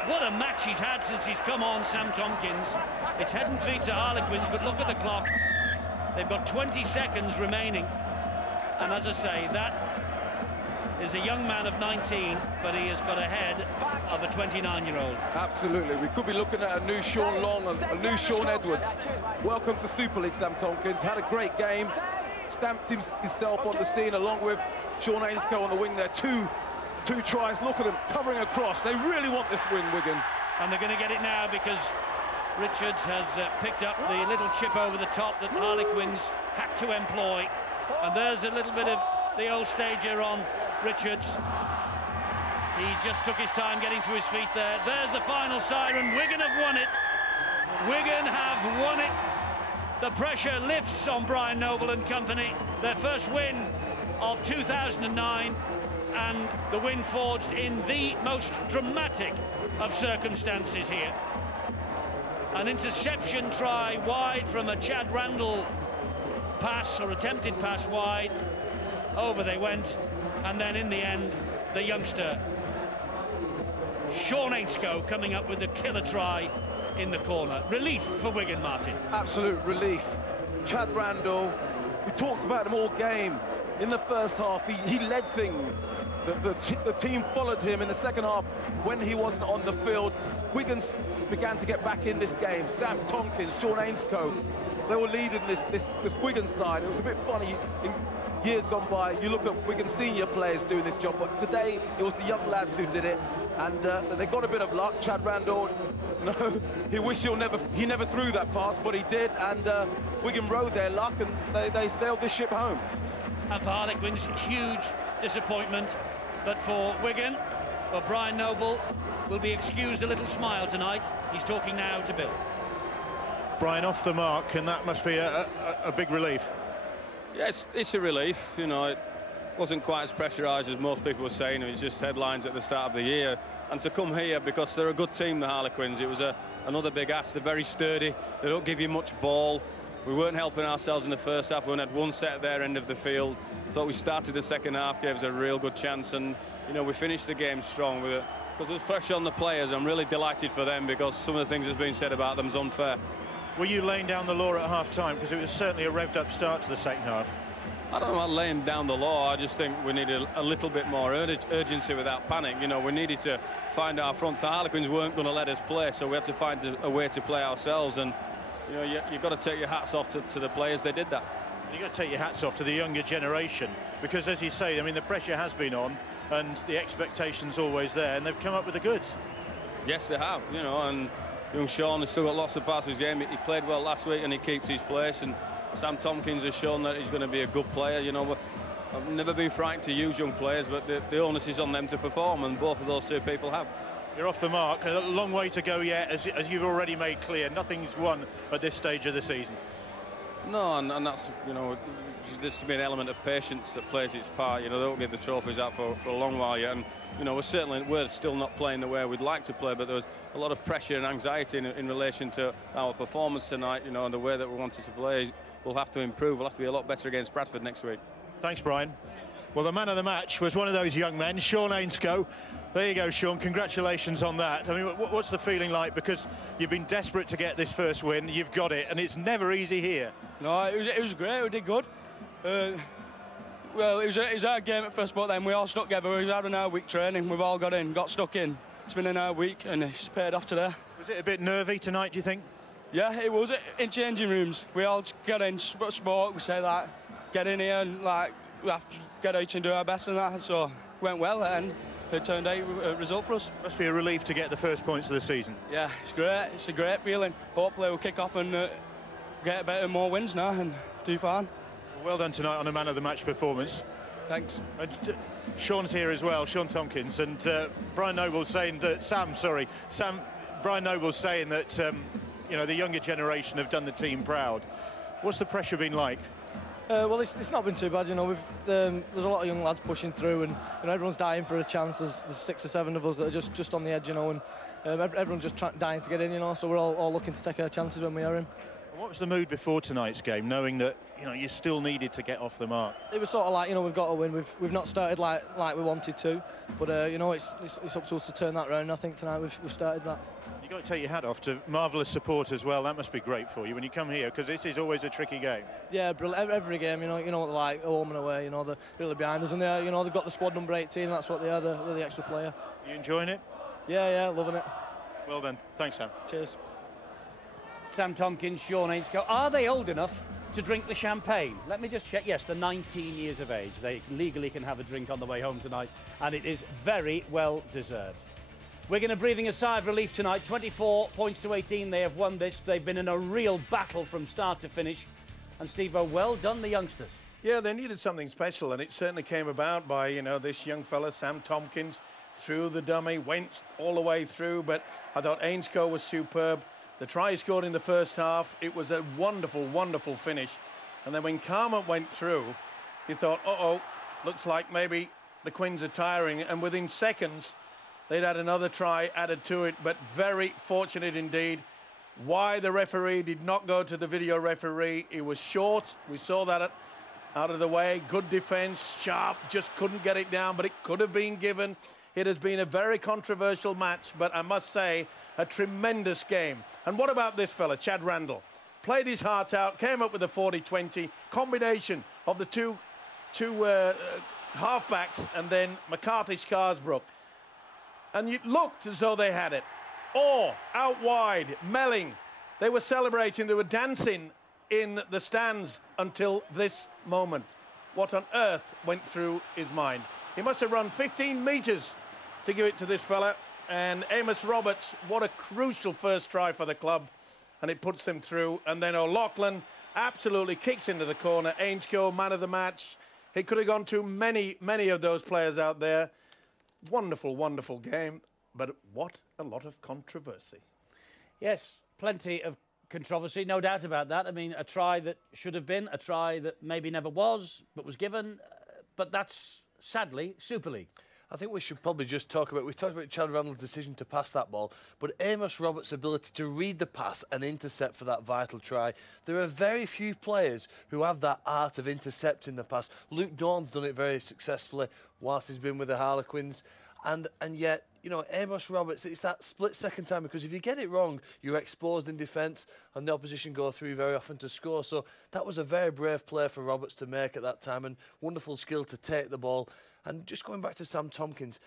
What a match he's had since he's come on, Sam Tompkins. It's head and feet to Harlequins, but look at the clock. They've got 20 seconds remaining. And as I say, that is a young man of 19, but he has got a head of a 29-year-old. Absolutely. We could be looking at a new Sean Long, a new Sean Edwards. Welcome to Super League, Sam Tompkins. Had a great game. Stamped himself on the scene along with Sean Ainscough on the wing there. Two tries. Look at them covering across. They really want this win, Wigan. And they're going to get it now because Richards has picked up the little chip over the top that Harlequins had to employ. And there's a little bit of the old stager on Richards. He just took his time getting to his feet there. There's the final siren. Wigan have won it. Wigan have won it. The pressure lifts on Brian Noble and company. Their first win of 2009, and the win forged in the most dramatic of circumstances here. An interception try wide from a Chad Randall pass, or attempted pass wide. Over they went, and then in the end, the youngster Sean Ainscough coming up with a killer try in the corner. Relief for Wigan, Martin. Absolute relief. Chad Randall, we talked about him all game. In the first half, he led things. The team followed him in the second half when he wasn't on the field. Wigan began to get back in this game. Sam Tompkins, Sean Ainscough, they were leading this Wigan side. It was a bit funny. In years gone by, you look at Wigan senior players doing this job, but today it was the young lads who did it, and they got a bit of luck. Chad Randall, no, he wished he never threw that pass, but he did, and Wigan rode their luck, and they sailed this ship home. And for Harlequins, huge disappointment, but for Wigan, well, Brian Noble will be excused a little smile tonight. He's talking now to Bill. Brian off the mark, and that must be a big relief. Yes, it's a relief. You know, it wasn't quite as pressurised as most people were saying. It was just headlines at the start of the year. And to come here, because they're a good team, the Harlequins, it was another big ask. They're very sturdy. They don't give you much ball. We weren't helping ourselves in the first half. We only had one set at their end of the field. Thought we started the second half, gave us a real good chance, and you know, we finished the game strong with it. Because there was pressure on the players. I'm really delighted for them, because some of the things that's been said about them is unfair. Were you laying down the law at half-time? Because it was certainly a revved-up start to the second half. I don't know about laying down the law. I just think we needed a little bit more urgency without panic. You know, we needed to find our front. The Harlequins weren't going to let us play, so we had to find a way to play ourselves. And you know, you've got to take your hats off to the players. They did that. You've got to take your hats off to the younger generation, because, as you say, I mean, the pressure has been on, and the expectation's always there, and they've come up with the goods. Yes, they have. You know, and young Sean has still got lots of parts of his game. He played well last week, and he keeps his place. And Sam Tompkins has shown that he's going to be a good player. You know, I've never been frightened to use young players, but the onus is on them to perform, and both of those two people have. You're off the mark. A long way to go yet, as you've already made clear. Nothing's won at this stage of the season. No, and that's, you know, there's been an element of patience that plays its part. You know, they won't get the trophies out for a long while yet, and you know, we're still not playing the way we'd like to play, but there was a lot of pressure and anxiety in relation to our performance tonight. You know, and the way that we wanted to play. We'll have to improve. We'll have to be a lot better against Bradford next week. Thanks, Brian. Well, the man of the match was one of those young men, Sean Ainscough. There you go, Sean. Congratulations on that. I mean, what's the feeling like? Because you've been desperate to get this first win. You've got it, and it's never easy here. No, it was great. We did good. Well, it was our game at first, but then we all stuck together. We had an hour week training. We've all got stuck in. It's been an hour week, and it's paid off today. Was it a bit nervy tonight, do you think? Yeah, it was. In changing rooms, we all got in, spoke, we say that, get in here and like we have to get out and do our best and that. So it went well, and it turned out a result for us. Must be a relief to get the first points of the season. Yeah, it's great. It's a great feeling. Hopefully we'll kick off and get better, more wins now and do fine. Well done tonight on a man of the match performance. Thanks. Sean's here as well, Sean Tompkins, and Brian Noble's saying that Brian Noble's saying that you know, the younger generation have done the team proud. What's the pressure been like? Well, it's not been too bad, you know. There's a lot of young lads pushing through, and you know, everyone's dying for a chance. There's 6 or 7 of us that are just on the edge, you know, and everyone's just dying to get in, you know. So we're all looking to take our chances when we are in. What was the mood before tonight's game, knowing that, you know, you still needed to get off the mark? It was sort of like, you know, we've got to win. We've not started like we wanted to, but you know, it's up to us to turn that round. I think tonight we've started that. You've got to take your hat off to marvellous support as well. That must be great for you when you come here, because this is always a tricky game. Yeah, brilliant. Every game, you know what they're like, home and away. You know, they're really behind us, and they're, you know, they've got the squad number 18. And that's what they are. They're the extra player. You enjoying it? Yeah, loving it. Well done. Thanks, Sam. Cheers. Sam Tompkins, Sean Ainscough. Are they old enough to drink the champagne? Let me just check. Yes, they're 19 years of age. They legally can have a drink on the way home tonight, and it is very well deserved. Wigan are breathing a sigh of relief tonight. 24 points to 18. They have won this. They've been in a real battle from start to finish. And Steve-O, well done, the youngsters. Yeah, they needed something special, and it certainly came about by, you know, this young fella, Sam Tompkins, through the dummy, went all the way through, but I thought Ainscough was superb. The try he scored in the first half, it was a wonderful, wonderful finish. And then when Karma went through, he thought, uh-oh, looks like maybe the Quins are tiring. And within seconds, they'd had another try added to it, but very fortunate indeed. Why the referee did not go to the video referee, he was short. We saw that out of the way. Good defence, sharp, just couldn't get it down, but it could have been given. It has been a very controversial match, but I must say, a tremendous game. And what about this fella, Chad Randall? Played his heart out, came up with a 40-20, combination of the two halfbacks, and then McCarthy Scarsbrook. And it looked as though they had it. Or out wide, Melling. They were celebrating, they were dancing in the stands until this moment. What on earth went through his mind? He must have run 15 metres to give it to this fella. And Amos Roberts, what a crucial first try for the club. And it puts them through. And then O'Loughlin absolutely kicks into the corner. Ainscough, man of the match. He could have gone to many, many of those players out there. Wonderful, wonderful game. But what a lot of controversy. Yes, plenty of controversy, no doubt about that. I mean, a try that should have been, a try that maybe never was, but was given. But that's, sadly, Super League. I think we should probably just talk about, we've talked about Chad Randall's decision to pass that ball, but Amos Roberts' ability to read the pass and intercept for that vital try. There are very few players who have that art of intercepting the pass. Luke Dawn's done it very successfully whilst he's been with the Harlequins. and yet, you know, Amos Roberts, it's that split-second time, because if you get it wrong, you're exposed in defence and the opposition go through very often to score. So that was a very brave play for Roberts to make at that time, and wonderful skill to take the ball. And just going back to Sam Tompkins,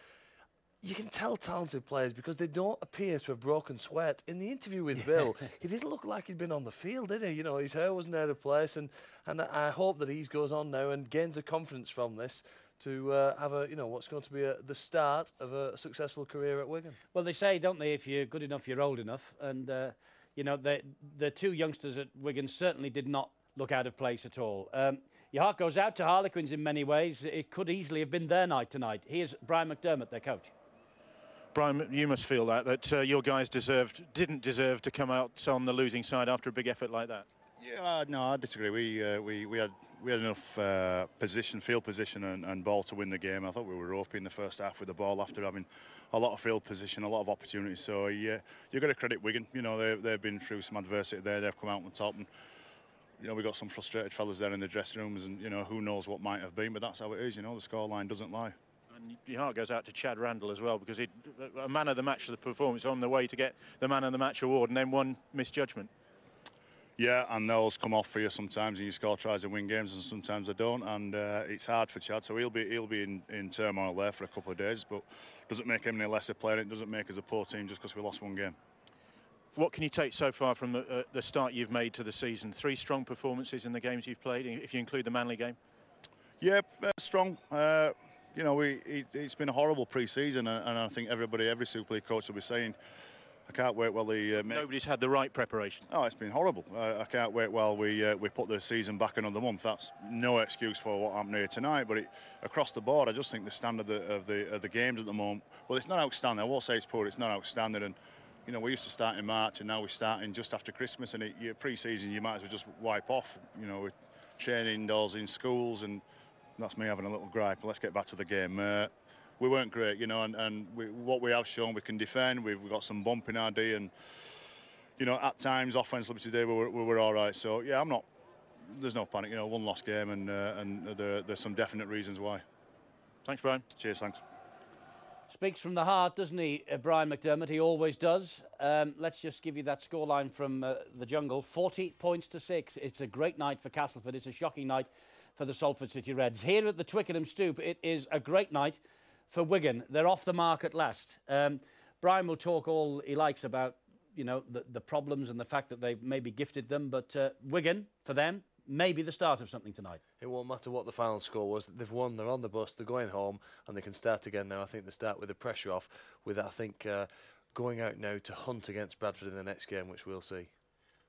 you can tell talented players because they don't appear to have broken sweat. In the interview with Bill, he didn't look like he'd been on the field, did he? You know, his hair wasn't out of place, and I hope that he goes on now and gains the confidence from this to have a, you know, what's going to be the start of a successful career at Wigan. Well, they say, don't they, if you're good enough, you're old enough. And, you know, the two youngsters at Wigan certainly did not look out of place at all. Your heart goes out to Harlequins in many ways. It could easily have been their night tonight. Here's Brian McDermott, their coach. Brian, you must feel that your guys didn't deserve to come out on the losing side after a big effort like that. Yeah, no, I disagree. We had enough field position and ball to win the game. I thought we were ropey in the first half with the ball after having a lot of field position, a lot of opportunities. So yeah, you've got to credit Wigan. You know, they've been through some adversity there. They've come out on top, and you know, we got some frustrated fellas there in the dressing rooms, and you know, who knows what might have been. But that's how it is. You know, the scoreline doesn't lie. And your heart goes out to Chad Randall as well, because a man of the match for the performance, on the way to get the man of the match award, and then one misjudgment. Yeah, and those come off for you sometimes, and you score tries to win games, and sometimes they don't. And it's hard for Chad, so he'll be in turmoil there for a couple of days. But doesn't make him any less a player. It doesn't make us a poor team just because we lost one game. What can you take so far from the start you've made to the season? 3 strong performances in the games you've played, if you include the Manly game. Yeah, strong. You know, it's been a horrible pre-season, and I think every Super League coach will be saying, I can't wait while nobody's had the right preparation. Oh, it's been horrible. I can't wait while we put the season back another month. That's no excuse for what happened here tonight, but across the board, I just think the standard of the games at the moment, well, it's not outstanding. I won't say it's poor. It's not outstanding, and you know, we used to start in March, and now we're starting just after Christmas, and pre-season you might as well just wipe off. You know, we're training indoors in schools, and that's me having a little gripe. Let's get back to the game. We weren't great, you know, and what we have shown, we can defend. We've got some bump in our D, and you know, at times offensively today we were all right. So yeah, there's no panic. You know, one lost game, and there's some definite reasons why. Thanks, Brian. Cheers, thanks. Speaks from the heart, doesn't he, Brian McDermott? He always does. Let's just give you that scoreline from the jungle. 40 points to 6. It's a great night for Castleford. It's a shocking night for the Salford City Reds. Here at the Twickenham Stoop, it is a great night for Wigan. They're off the mark at last. Brian will talk all he likes about, you know, the problems and the fact that they've maybe gifted them, but Wigan, for them, maybe the start of something tonight. It won't matter what the final score was. They've won, they're on the bus, they're going home, and they can start again now. I think they start with the pressure off, with, I think, going out now to hunt against Bradford in the next game, which we'll see.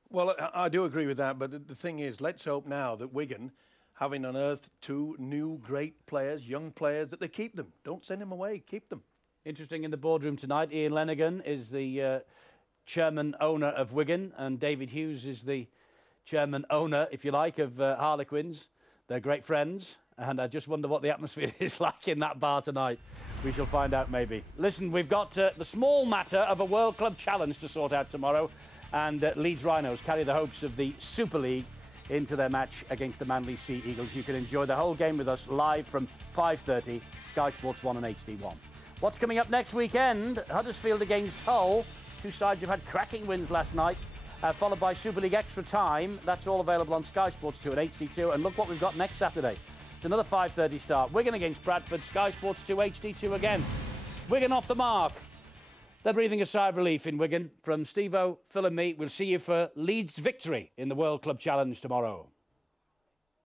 Well, I do agree with that, but the thing is, let's hope now that Wigan, having unearthed 2 new great players, young players, that they keep them. Don't send them away, keep them. Interesting in the boardroom tonight, Ian Lenigan is the chairman owner of Wigan, and David Hughes is the chairman owner, if you like, of Harlequins. They're great friends, and I just wonder what the atmosphere is like in that bar tonight. We shall find out maybe. Listen, we've got the small matter of a World Club Challenge to sort out tomorrow, and Leeds Rhinos carry the hopes of the Super League into their match against the Manly Sea Eagles. You can enjoy the whole game with us live from 5:30, Sky Sports 1 and HD1. What's coming up next weekend? Huddersfield against Hull. 2 sides have had cracking wins last night, followed by Super League Extra Time. That's all available on Sky Sports 2 and HD2. And look what we've got next Saturday. It's another 5:30 start. Wigan against Bradford, Sky Sports 2, HD2 again. Wigan off the mark. They're breathing a sigh of relief in Wigan. From Steve-O, Phil and me, we'll see you for Leeds' victory in the World Club Challenge tomorrow.